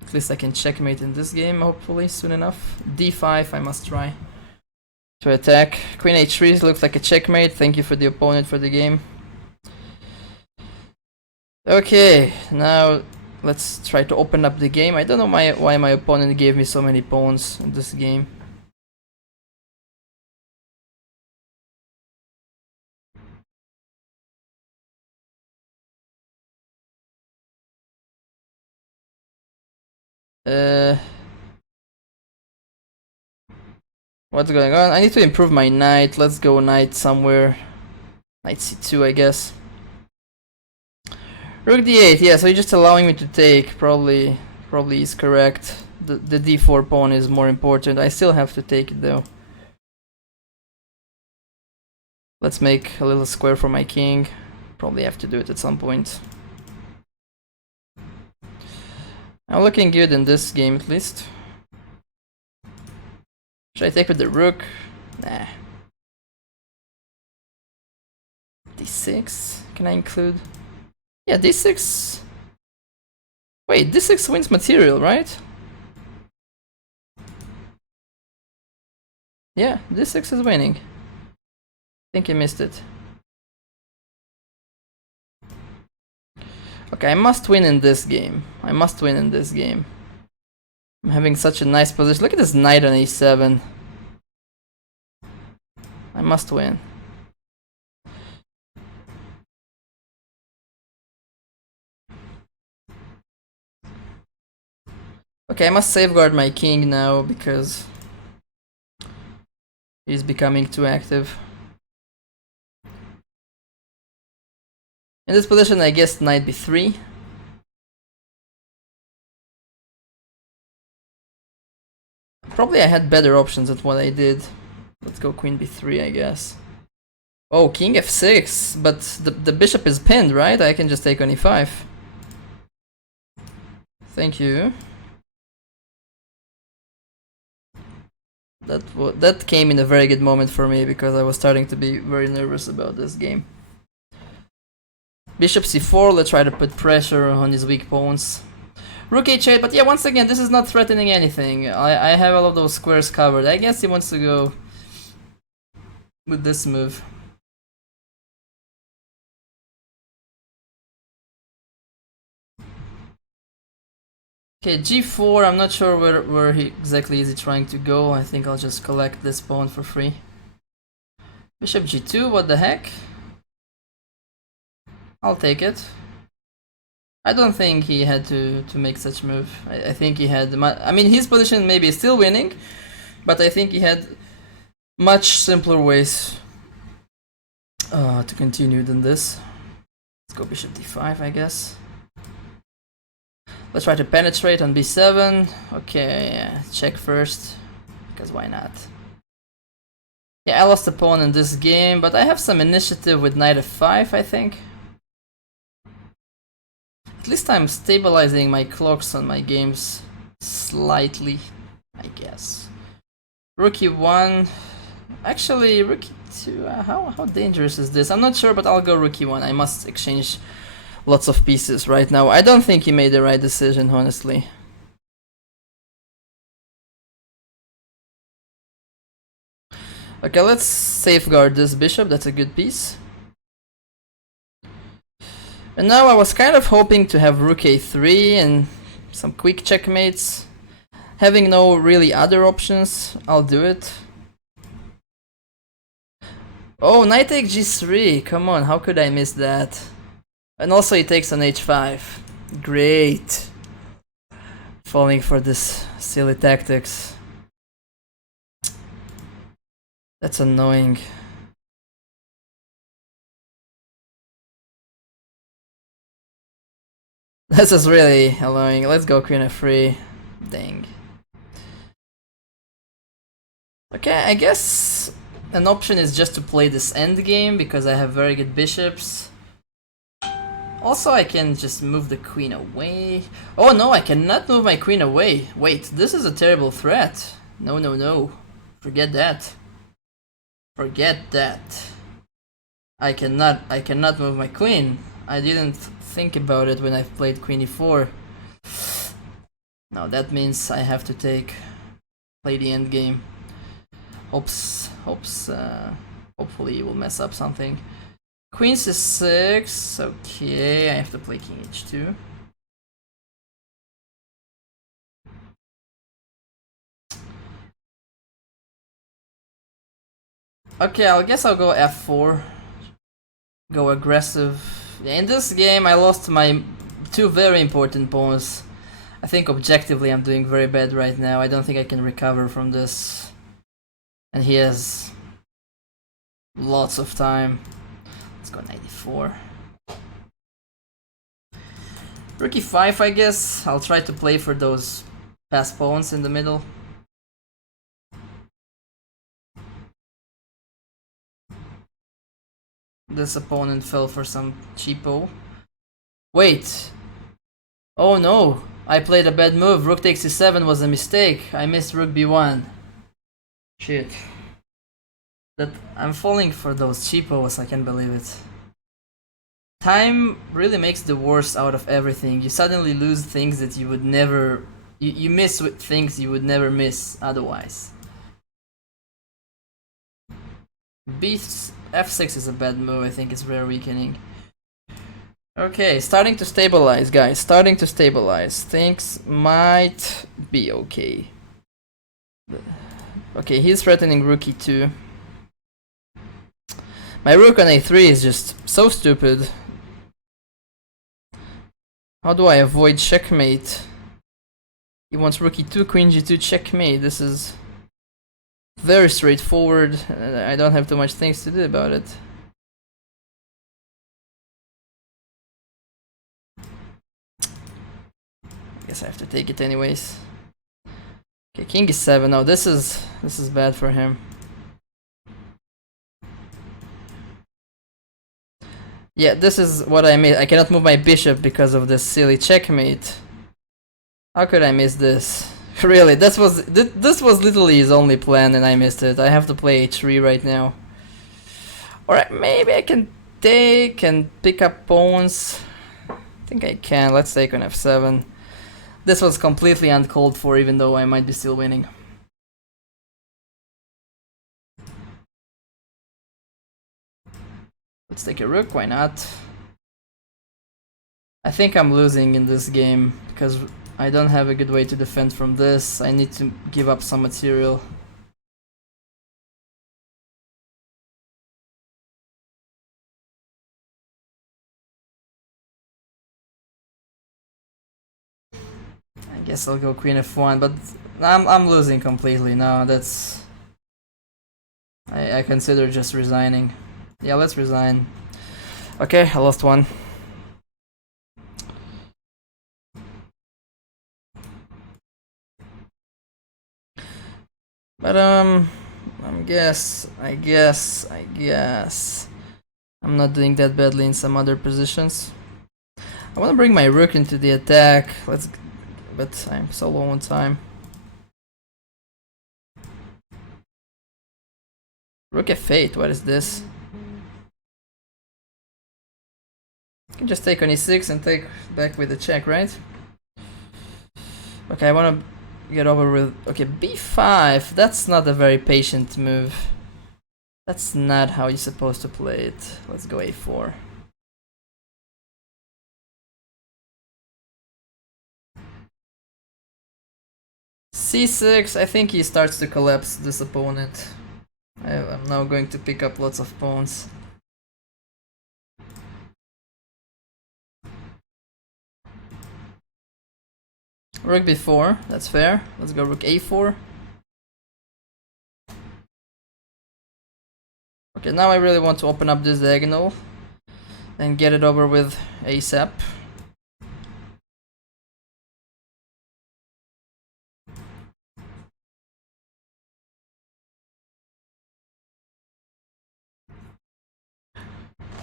At least I can checkmate in this game, hopefully, soon enough. d5, I must try to attack. Queen h3 looks like a checkmate. Thank you for the opponent for the game. Okay, now let's try to open up the game. I don't know why my opponent gave me so many pawns in this game. What's going on? I need to improve my knight. Let's go knight somewhere. Knight c2, I guess. Rook d8, yeah, so he's just allowing me to take. Probably is correct. The d4 pawn is more important. I still have to take it though. Let's make a little square for my king. Probably have to do it at some point. I'm looking good in this game at least. Should I take with the rook? Nah. d6, can I include? Yeah, d6. Wait, d6 wins material, right? Yeah, d6 is winning. I think I missed it. Okay, I must win in this game. I must win in this game. I'm having such a nice position. Look at this knight on e7. I must win. Okay, I must safeguard my king now because he's becoming too active. In this position, I guess knight b3. Probably I had better options at what I did. Let's go queen b3, I guess. Oh, king f6, but the bishop is pinned, right? I can just take on e5. Thank you. That came in a very good moment for me because I was starting to be very nervous about this game. Bishop c4, let's try to put pressure on his weak pawns. Rook h8, but yeah, once again, this is not threatening anything. I have all of those squares covered. I guess he wants to go with this move. Okay, g4, I'm not sure where exactly is he trying to go. I think I'll just collect this pawn for free. Bishop g2, what the heck? I'll take it. I don't think he had to make such move. I think he had... I mean, his position maybe is still winning, but I think he had much simpler ways to continue than this. Let's go bishop d5, I guess. Let's try to penetrate on b7. Okay, yeah, check first, because why not? Yeah, I lost a pawn in this game, but I have some initiative with knight f5, I think. At least I'm stabilizing my clocks on my games slightly, I guess. Rook e1. Actually, rook e2. How dangerous is this? I'm not sure, but I'll go rook e1. I must exchange lots of pieces right now. I don't think he made the right decision, honestly. Okay, let's safeguard this bishop, that's a good piece. And now I was kind of hoping to have rook a3 and some quick checkmates. Having no really other options, I'll do it. Oh, knight takes g3, come on, how could I miss that? And also he takes on h5. Great. Falling for this silly tactics. That's annoying. This is really annoying. Let's go queen f3. Dang. Okay, I guess an option is just to play this endgame because I have very good bishops. Also, I can just move the queen away. Oh no, I cannot move my queen away. Wait, this is a terrible threat. No, no, no. Forget that. Forget that. I cannot move my queen. I didn't think about it when I played queen e4. Now that means I have to play the endgame. Hopefully he will mess up something. Queen c6, okay, I have to play king h2. Okay, I guess I'll go f4. Go aggressive. In this game I lost my two very important pawns. I think objectively I'm doing very bad right now. I don't think I can recover from this. And he has lots of time. Let's go 94. Rook e5, I guess. I'll try to play for those passed pawns in the middle. This opponent fell for some cheapo. Wait! Oh no! I played a bad move. Rook takes e7 was a mistake. I missed rook b1. Shit. I'm falling for those cheapos, I can't believe it. Time really makes the worst out of everything. You suddenly lose things that you would never... You miss with things you would never miss otherwise. f6 is a bad move, I think it's rare weakening. Okay, starting to stabilize, guys. Starting to stabilize. Things might be okay. Okay, he's threatening rook e2. My rook on a3 is just so stupid. How do I avoid checkmate? He wants rook e2, queen g2, checkmate. This is very straightforward. I don't have too much things to do about it. I guess I have to take it anyways. Okay, king e7. No, this is bad for him. Yeah, this is what I missed. I cannot move my bishop because of this silly checkmate. How could I miss this? Really, this was literally his only plan and I missed it. I have to play h3 right now. Alright, maybe I can take and pick up pawns. I think I can. Let's take on f7. This was completely uncalled for, even though I might be still winning. Let's take a rook, why not? I think I'm losing in this game because I don't have a good way to defend from this. I need to give up some material. I guess I'll go queen f1, but I'm losing completely now. That's... I consider just resigning. Yeah, let's resign. Okay, I lost one. But I guess I'm not doing that badly in some other positions. I want to bring my rook into the attack. But I'm so low on time. Rook f8, what is this? I can just take on e6 and take back with the check, right? Okay, I want to get over with... Okay, b5, that's not a very patient move. That's not how you're supposed to play it. Let's go a4. c6, I think he starts to collapse this opponent. I'm now going to pick up lots of pawns. Rook b4, that's fair. Let's go rook a4. Okay, now I really want to open up this diagonal and get it over with ASAP.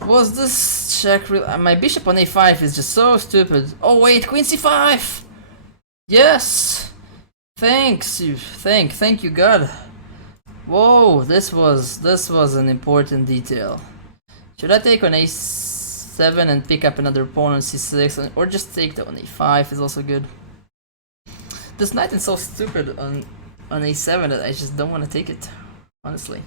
Was this check real? My bishop on a5 is just so stupid. Oh wait, queen c5! Yes! Thanks you, thank you God. Whoa, this was an important detail. Should I take on a7 and pick up another pawn on c6, or just take the on a5 is also good. This knight is so stupid on a7 that I just don't want to take it, honestly.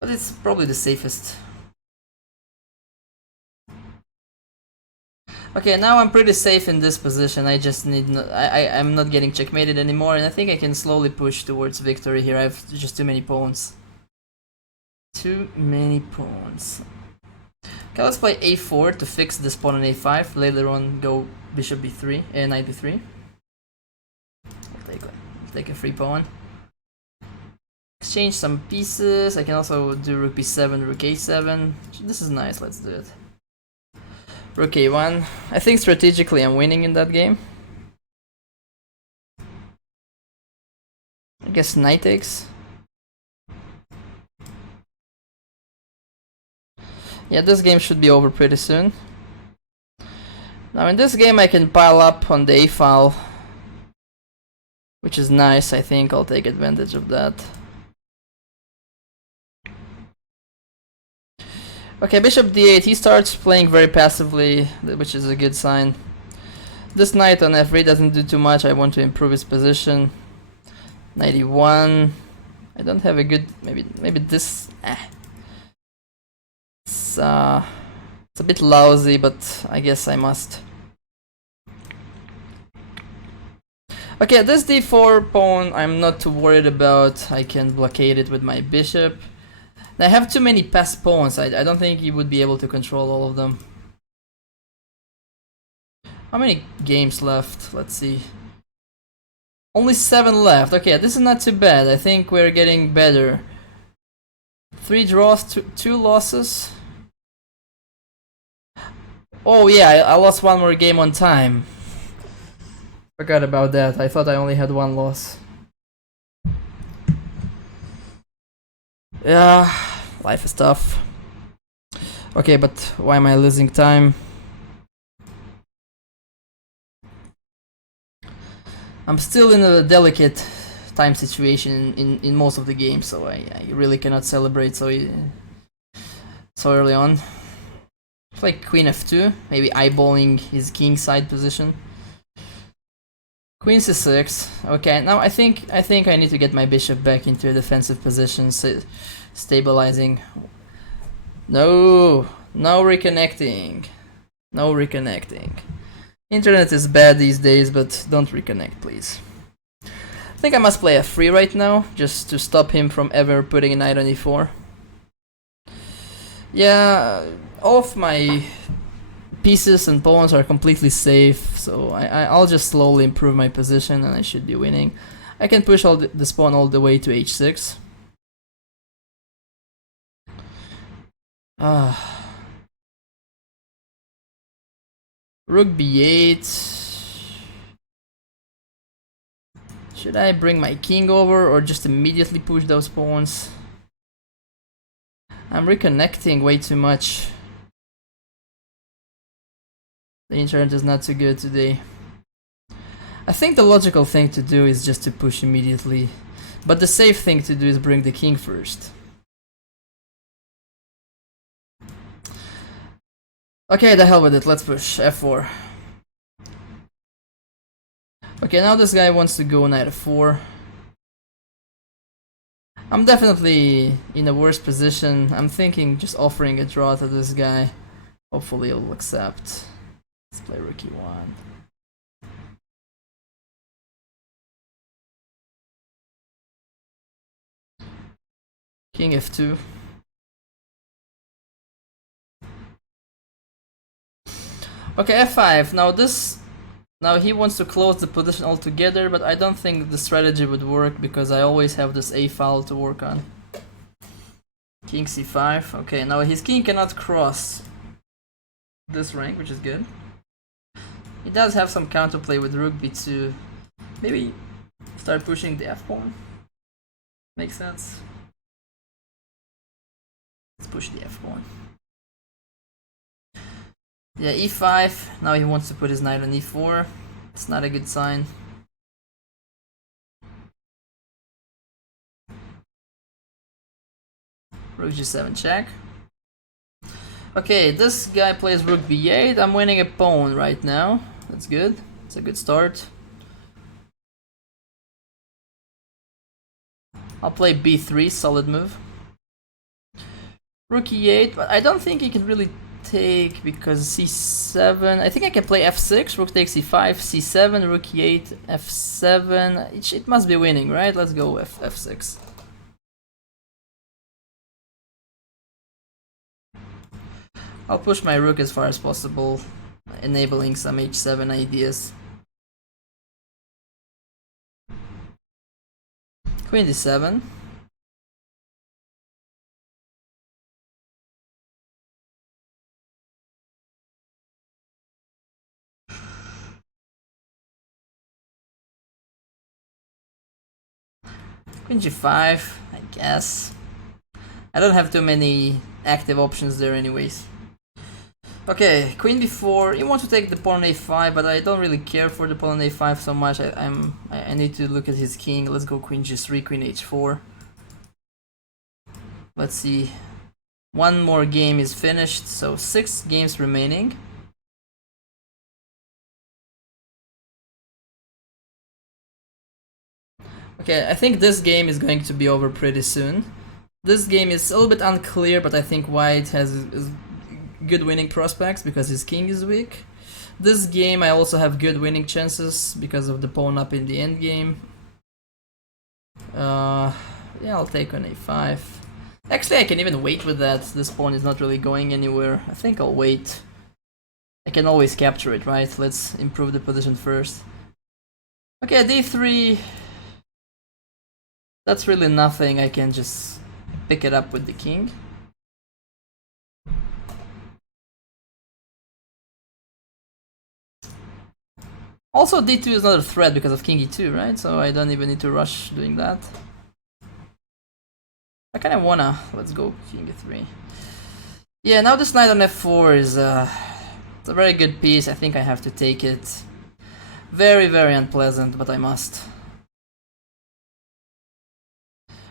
But it's probably the safest. Okay, now I'm pretty safe in this position. I just need I'm not getting checkmated anymore, and I think I can slowly push towards victory here. I have just too many pawns. Too many pawns. Okay, let's play a4 to fix this pawn on a5. Later on, go bishop b3 and knight b3. I'll take a free pawn. Exchange some pieces. I can also do rook b7, rook a7. This is nice, let's do it. Rook a1. I think strategically I'm winning in that game. I guess knight takes. Yeah, this game should be over pretty soon. Now in this game I can pile up on the a file, which is nice. I think I'll take advantage of that. Okay, bishop d8, he starts playing very passively, which is a good sign. This knight on f3 doesn't do too much. I want to improve his position. Knight e1. I don't have a good, maybe this. It's a bit lousy, but I guess I must. Okay, this d4 pawn I'm not too worried about. I can blockade it with my bishop. I have too many passed pawns. I don't think he would be able to control all of them. How many games left? Let's see. Only 7 left. Okay, this is not too bad. I think we're getting better. 3 draws, 2 losses. Oh yeah, I lost one more game on time. Forgot about that. I thought I only had 1 loss. Yeah, life is tough. Okay, but why am I losing time? I'm still in a delicate time situation in most of the games, so I really cannot celebrate so early on. Play queen f2, maybe eyeballing his king side position. Queen c6. Okay, now I think I need to get my bishop back into a defensive position, stabilizing. No reconnecting. No reconnecting. Internet is bad these days, but don't reconnect, please. I think I must play f3 right now, just to stop him from ever putting a knight on e4. Yeah, all of my pieces and pawns are completely safe, so I'll just slowly improve my position and I should be winning. I can push this pawn all the way to h6. Rook b8. Should I bring my king over or just immediately push those pawns? I'm reconnecting way too much. The internet is not too good today. I think the logical thing to do is just to push immediately, but the safe thing to do is bring the king first. Okay, the hell with it, let's push f4. Okay, now this guy wants to go knight f4. I'm definitely in a worse position. I'm thinking just offering a draw to this guy. Hopefully he'll accept. Let's play rook e1. King f2. Okay, f5. Now he wants to close the position altogether, but I don't think the strategy would work because I always have this a file to work on. King c5. Okay, now his king cannot cross this rank, which is good. He does have some counterplay with rook b2. Maybe start pushing the f pawn. Makes sense. Let's push the f pawn. Yeah, e5. Now he wants to put his knight on e4. It's not a good sign. Rook g7 check. Okay, this guy plays rook b8. I'm winning a pawn right now. That's good. It's a good start. I'll play b3, solid move. Rook e8, but I don't think he can really take because c7. I think I can play f6. Rook takes c5, c7, rook e8, f7. It must be winning, right? Let's go f6. I'll push my rook as far as possible, enabling some h7 ideas. Queen d7. Queen g5, I guess. I don't have too many active options there anyways. Okay, queen b4. You want to take the pawn on a5, but I don't really care for the pawn on a5 so much. I need to look at his king. Let's go queen g3, queen h4. Let's see. One more game is finished, so 6 games remaining. Okay, I think this game is going to be over pretty soon. This game is a little bit unclear, but I think white has good winning prospects because his king is weak. This game I also have good winning chances because of the pawn up in the end game. Yeah, I'll take on a5. Actually, I can even wait with that. This pawn is not really going anywhere. I think I'll wait. I can always capture it, right? Let's improve the position first. Okay, d3. That's really nothing. I can just pick it up with the king. Also, d2 is not a threat because of king e2, right? So I don't even need to rush doing that. I kind of wanna. Let's go king e3. Yeah, now this knight on f4 is it's a very good piece. I think I have to take it. Very, very unpleasant, but I must.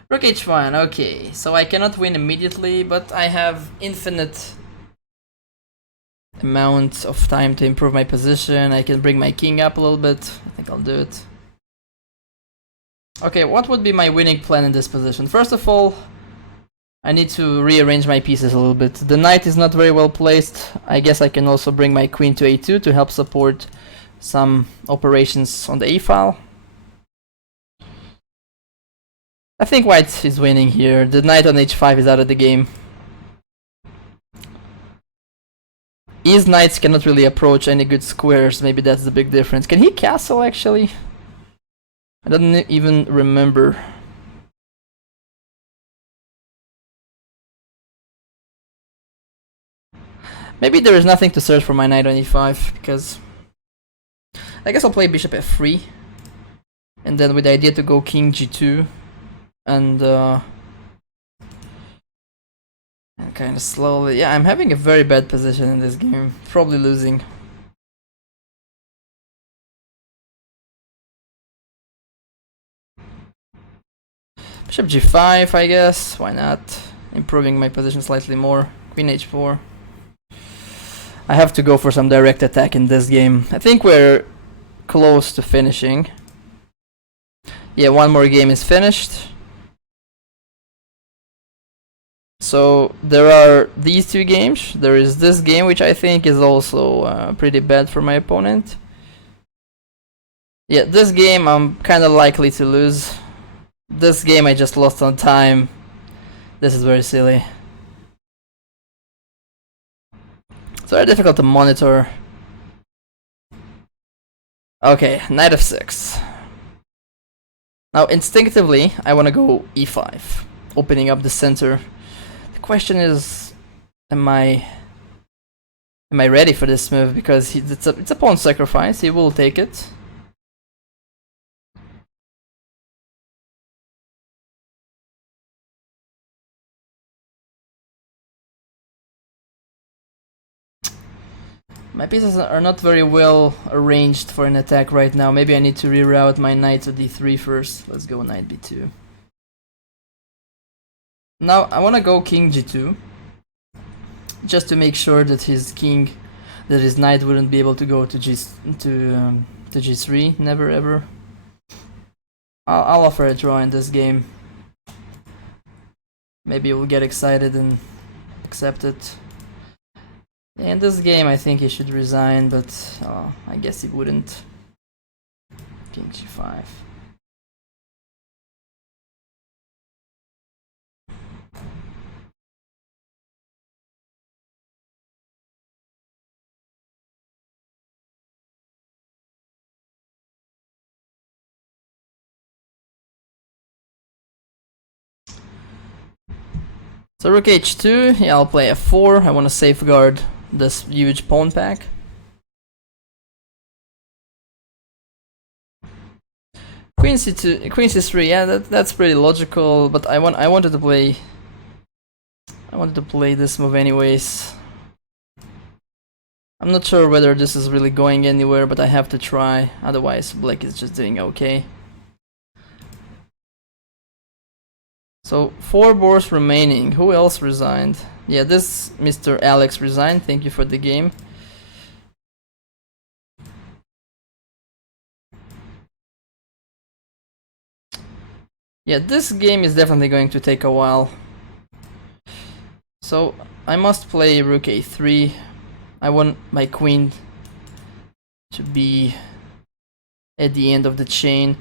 Rook h1, okay. So I cannot win immediately, but I have infinite amount of time to improve my position. I can bring my king up a little bit. I think I'll do it. Okay, what would be my winning plan in this position? First of all, I need to rearrange my pieces a little bit. The knight is not very well placed. I guess I can also bring my queen to a2 to help support some operations on the a file. I think white is winning here. The knight on h5 is out of the game. His knights cannot really approach any good squares. Maybe that's the big difference. Can he castle actually? I don't even remember. Maybe there is nothing to search for my knight on e5 because I guess I'll play bishop f3 and then with the idea to go king g2 and kind of slowly. Yeah, I'm having a very bad position in this game. Probably losing. Bishop g5, I guess. Why not? Improving my position slightly more. Queen h4. I have to go for some direct attack in this game. I think we're close to finishing. Yeah, one more game is finished. So there are these two games. There is this game, which I think is also pretty bad for my opponent. Yeah, this game I'm kind of likely to lose. This game I just lost on time. This is very silly. It's very difficult to monitor. Okay, knight f6. Now instinctively I want to go e5, opening up the center. The question is, am I ready for this move? Because it's a pawn sacrifice. He will take it. My pieces are not very well arranged for an attack right now. Maybe I need to reroute my knight to d3 first. Let's go knight b2. Now I want to go king g2, just to make sure that his knight wouldn't be able to go to g3. Never ever. I'll offer a draw in this game. Maybe we'll get excited and accept it. In this game I think he should resign, but I guess he wouldn't. King g5. So rook h2, yeah, I'll play f4. I want to safeguard this huge pawn pack. Queen c2, queen c3, yeah, that's pretty logical, but I wanted to play this move anyways. I'm not sure whether this is really going anywhere, but I have to try, otherwise black is just doing okay. So 4 boars remaining. Who else resigned? Yeah, this Mr. Alex resigned. Thank you for the game. Yeah, this game is definitely going to take a while. So I must play rook a3. I want my queen to be at the end of the chain.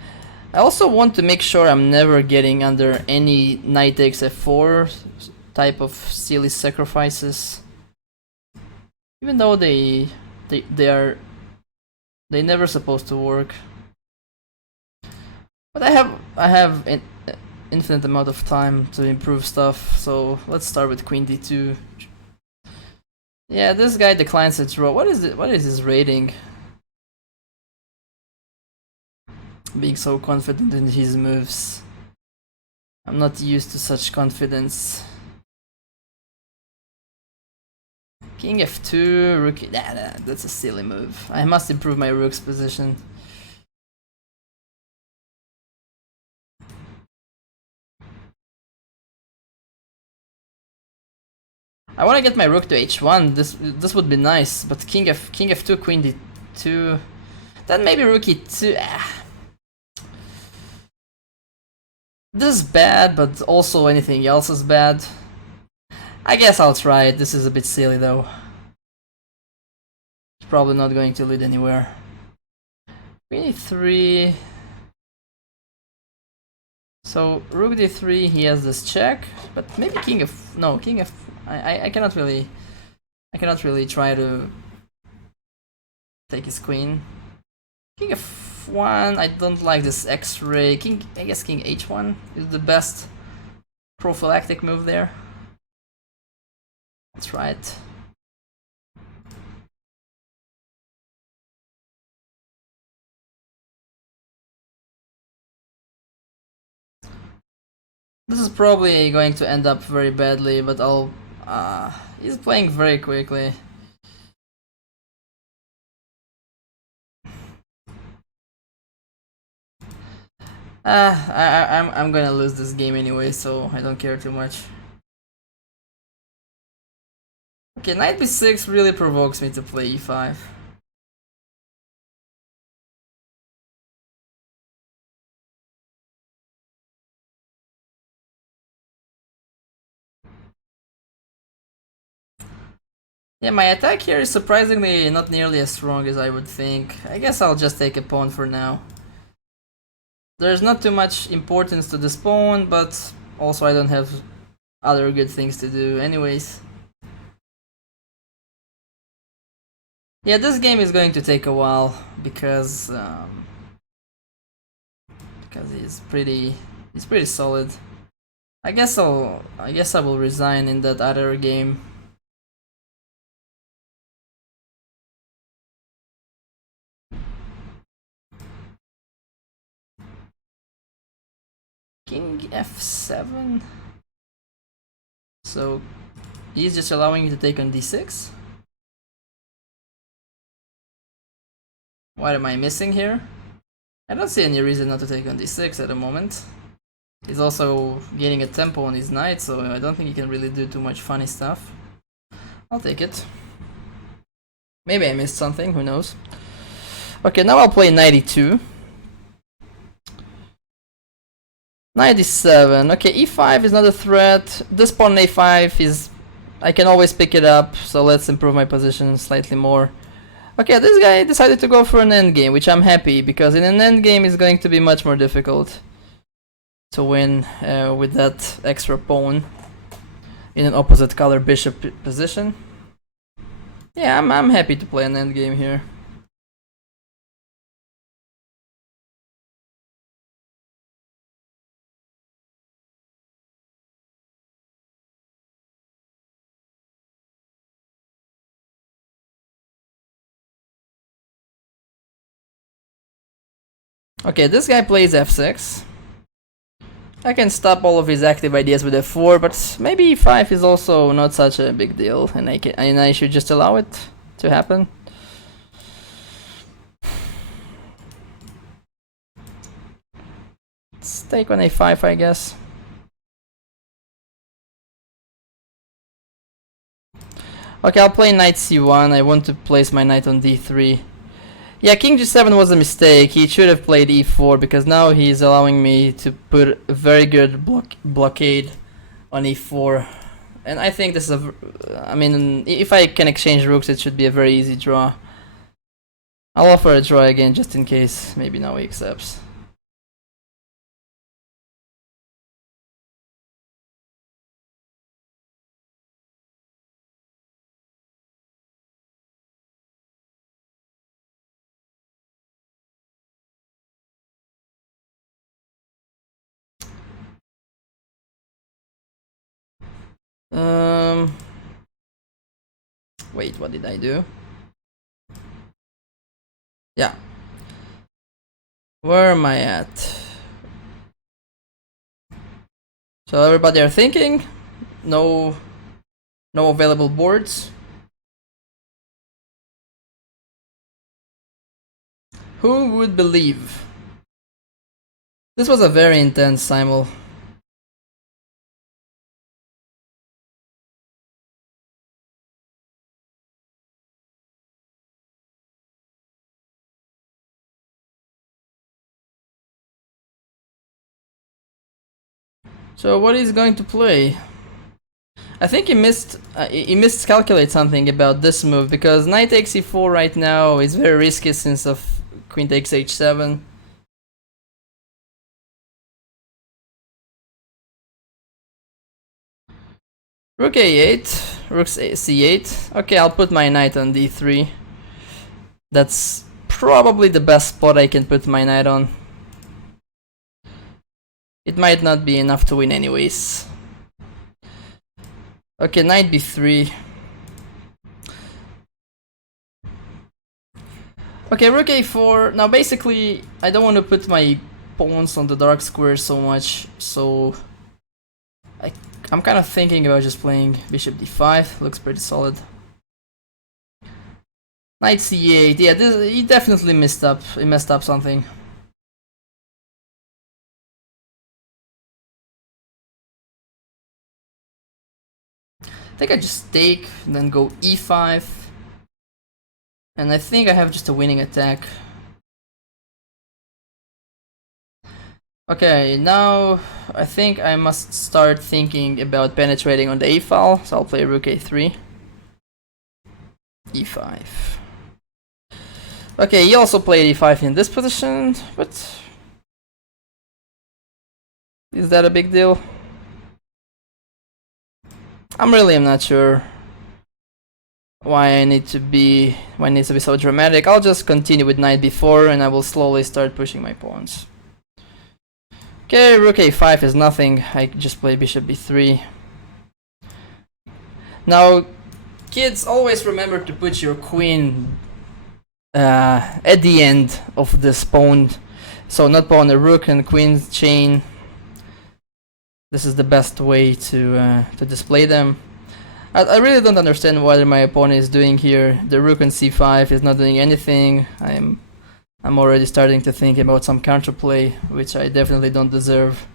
I also want to make sure I'm never getting under any knight takes f4 type of silly sacrifices. Even though they never supposed to work. But I have an infinite amount of time to improve stuff, so let's start with queen d2. Yeah, this guy declines a draw. What is his rating? Being so confident in his moves. I'm not used to such confidence. King f2, rook. That's a silly move. I must improve my rook's position. I want to get my rook to h1. This would be nice, but king f2, queen d2. Then maybe rook e2. This is bad, but also anything else is bad. I guess I'll try it. This is a bit silly though. It's probably not going to lead anywhere. Queen e3. So rook d3, he has this check, but maybe king f. No, king f. I cannot really try to take his queen. King f1, I don't like this x-ray. I guess king h1 is the best prophylactic move there. Let's try it. This is probably going to end up very badly, but he's playing very quickly. I'm gonna lose this game anyway, so I don't care too much. Okay, knight b6 really provokes me to play e5. Yeah, my attack here is surprisingly not nearly as strong as I would think. I guess I'll just take a pawn for now. There's not too much importance to this pawn, but also I don't have other good things to do anyways. Yeah, this game is going to take a while because he's pretty solid. I guess I will resign in that other game. King f7. So he's just allowing me to take on d6. What am I missing here? I don't see any reason not to take on d6 at the moment. He's also gaining a tempo on his knight, so I don't think he can really do too much funny stuff. I'll take it. Maybe I missed something, who knows. Okay, now I'll play knight e2. Knight e7. Okay, e5 is not a threat. This pawn a5 is... I can always pick it up, so let's improve my position slightly more. Okay, this guy decided to go for an endgame, which I'm happy, because in an endgame it's going to be much more difficult to win with that extra pawn in an opposite color bishop position. Yeah, I'm happy to play an endgame here. Okay, this guy plays f6. I can stop all of his active ideas with f4, but maybe e5 is also not such a big deal, and I should just allow it to happen. Let's take on a5, I guess. Okay, I'll play knight c1. I want to place my knight on d3. Yeah, king g7 was a mistake. He should have played e4 because now he's allowing me to put a very good blockade on e4. And I think this is a... I mean, if I can exchange rooks, it should be a very easy draw. I'll offer a draw again just in case. Maybe now he accepts. Wait, what did I do? Yeah. Where am I at? So everybody are thinking? No available boards? Who would believe? This was a very intense simul. So what is going to play? I think he miscalculated something about this move because knight takes e4 right now is very risky since of queen takes h7. Rook a8, rook c8. Okay, I'll put my knight on d3. That's probably the best spot I can put my knight on. It might not be enough to win anyways. Okay, knight b3. Okay, rook a4. Now basically, I don't want to put my pawns on the dark square so much, so I'm kind of thinking about just playing bishop d5. Looks pretty solid. Knight c8. Yeah, he definitely messed up. He messed up something. I think I just take, and then go e5. And I think I have just a winning attack. Okay, now I think I must start thinking about penetrating on the a file, so I'll play rook a3. e5. Okay, he also played e5 in this position, but is that a big deal? I'm not sure why it needs to be so dramatic. I'll just continue with knight b4 and I will slowly start pushing my pawns. Okay, rook a5 is nothing. I just play bishop b3. Now, kids, always remember to put your queen at the end of this pawn. So not pawn a rook and queen chain. This is the best way to display them. I really don't understand what my opponent is doing here. The rook on c5 is not doing anything. I'm already starting to think about some counterplay, which I definitely don't deserve.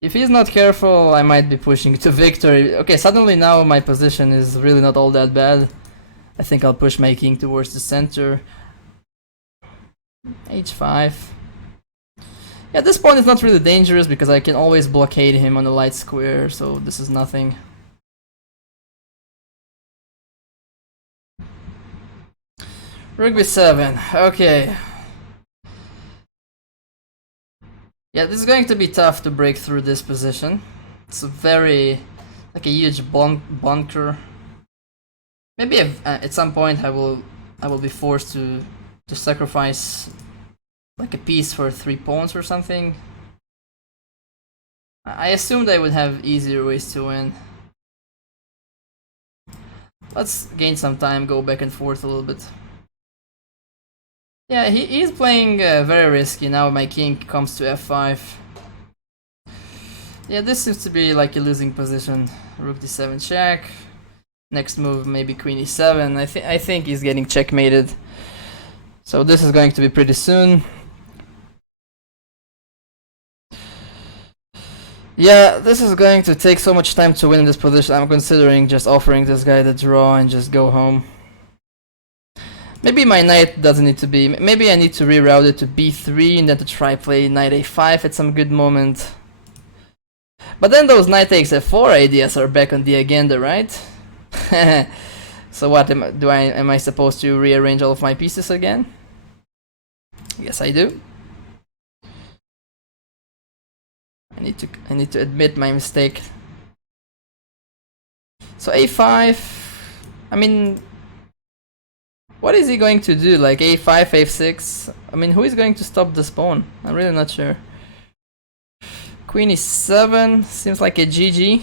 If he's not careful, I might be pushing to victory. Okay, suddenly now my position is really not all that bad. I think I'll push my king towards the center. h5. Yeah, this pawn is not really dangerous because I can always blockade him on the light square, so this is nothing. Rook b7, okay. Yeah, this is going to be tough to break through this position. It's a like a huge bunker. Maybe at some point I will be forced to sacrifice like a piece for 3 pawns or something. I assumed I would have easier ways to win. Let's gain some time, go back and forth a little bit. Yeah, he's playing very risky. Now my king comes to f5. Yeah, this seems to be like a losing position. Rook d7 check. Next move maybe queen e7. I think he's getting checkmated. So this is going to be pretty soon. Yeah, this is going to take so much time to win in this position. I'm considering just offering this guy the draw and just go home. Maybe my knight doesn't need to be... Maybe I need to reroute it to b3 and then to try play knight a5 at some good moment. But then those knight takes f4 ideas are back on the agenda, right? So what, am I supposed to rearrange all of my pieces again? Yes, I do. I need to admit my mistake. So a5... I mean... What is he going to do? Like a5, a6? I mean, who is going to stop this pawn? I'm really not sure. Queen e7 seems like a GG.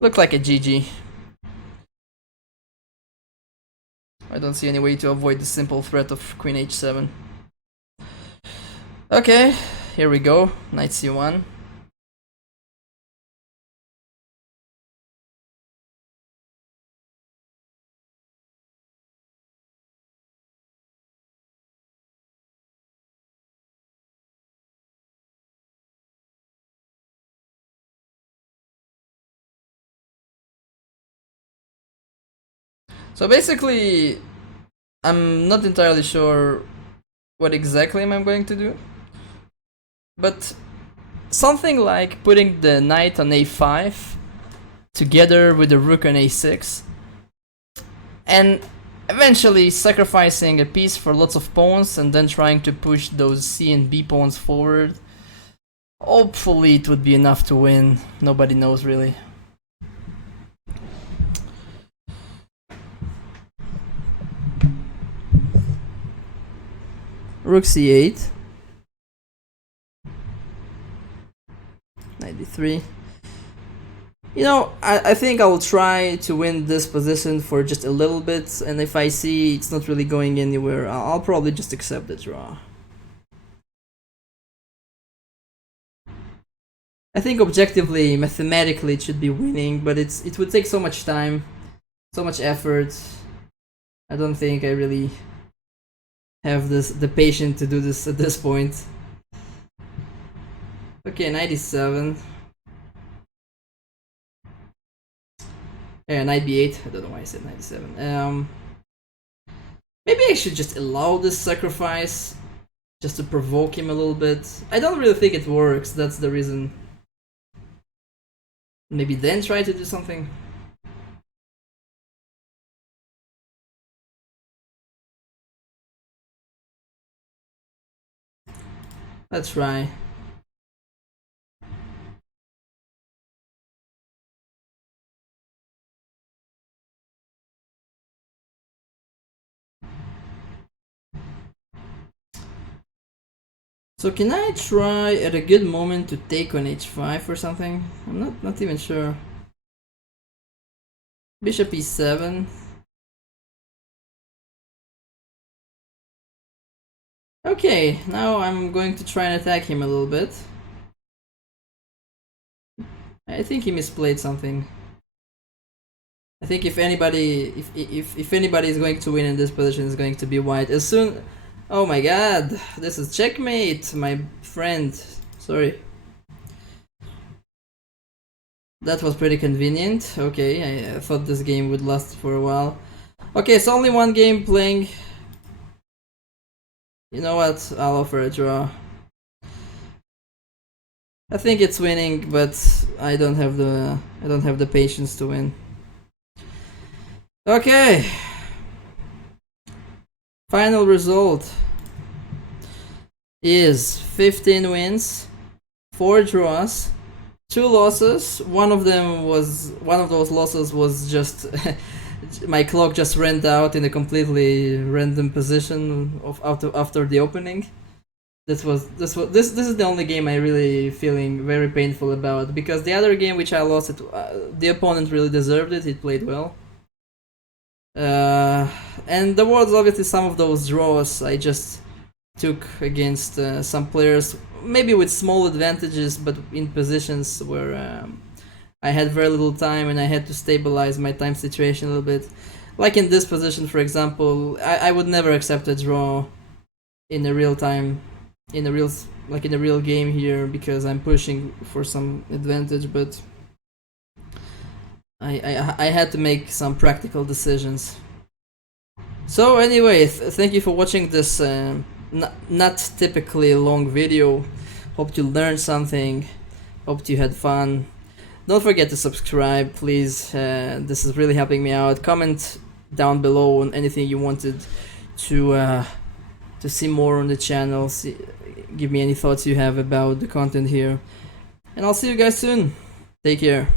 Looks like a GG. I don't see any way to avoid the simple threat of queen h7. Okay, here we go. Knight c1. So basically, I'm not entirely sure what exactly I'm going to do, but something like putting the knight on a5 together with the rook on a6 and eventually sacrificing a piece for lots of pawns and then trying to push those c and b pawns forward. Hopefully it would be enough to win. Nobody knows really. Rook c8. Knight d3. You know, I think I will try to win this position for just a little bit, and if I see it's not really going anywhere, I'll probably just accept the draw. I think objectively, mathematically, it should be winning, but it would take so much time, so much effort. I don't think I really have the patience to do this at this point. Okay, knight e7. Yeah, knight b8. I don't know why I said knight e7. Maybe I should just allow this sacrifice, just to provoke him a little bit. I don't really think it works. That's the reason. Maybe then try to do something. Let's try. So can I try at a good moment to take on h5 or something? I'm not even sure. Bishop e7. Okay, now I'm going to try and attack him a little bit. I think he misplayed something. I think if anybody is going to win in this position, it's going to be white. As soon, oh my god, this is checkmate, my friend. Sorry. That was pretty convenient. Okay, I thought this game would last for a while. Okay, it's only one game playing. You know what? I'll offer a draw. I think it's winning, but I don't have the patience to win. Okay. Final result is 15 wins, 4 draws, 2 losses. One of those losses was just my clock just ran out in a completely random position after the opening. This is the only game I really feeling very painful about, because the other game which I lost, the opponent really deserved it. He played well. And there was obviously some of those draws I just took against some players, maybe with small advantages, but in positions where I had very little time and I had to stabilize my time situation a little bit. Like in this position, for example, I would never accept a draw in a real time, in a real game here, because I'm pushing for some advantage, but I had to make some practical decisions. So anyway, thank you for watching this not typically long video. Hope you learned something. Hope you had fun. Don't forget to subscribe, please. This is really helping me out. Comment down below on anything you wanted to see more on the channel. Give me any thoughts you have about the content here. And I'll see you guys soon. Take care.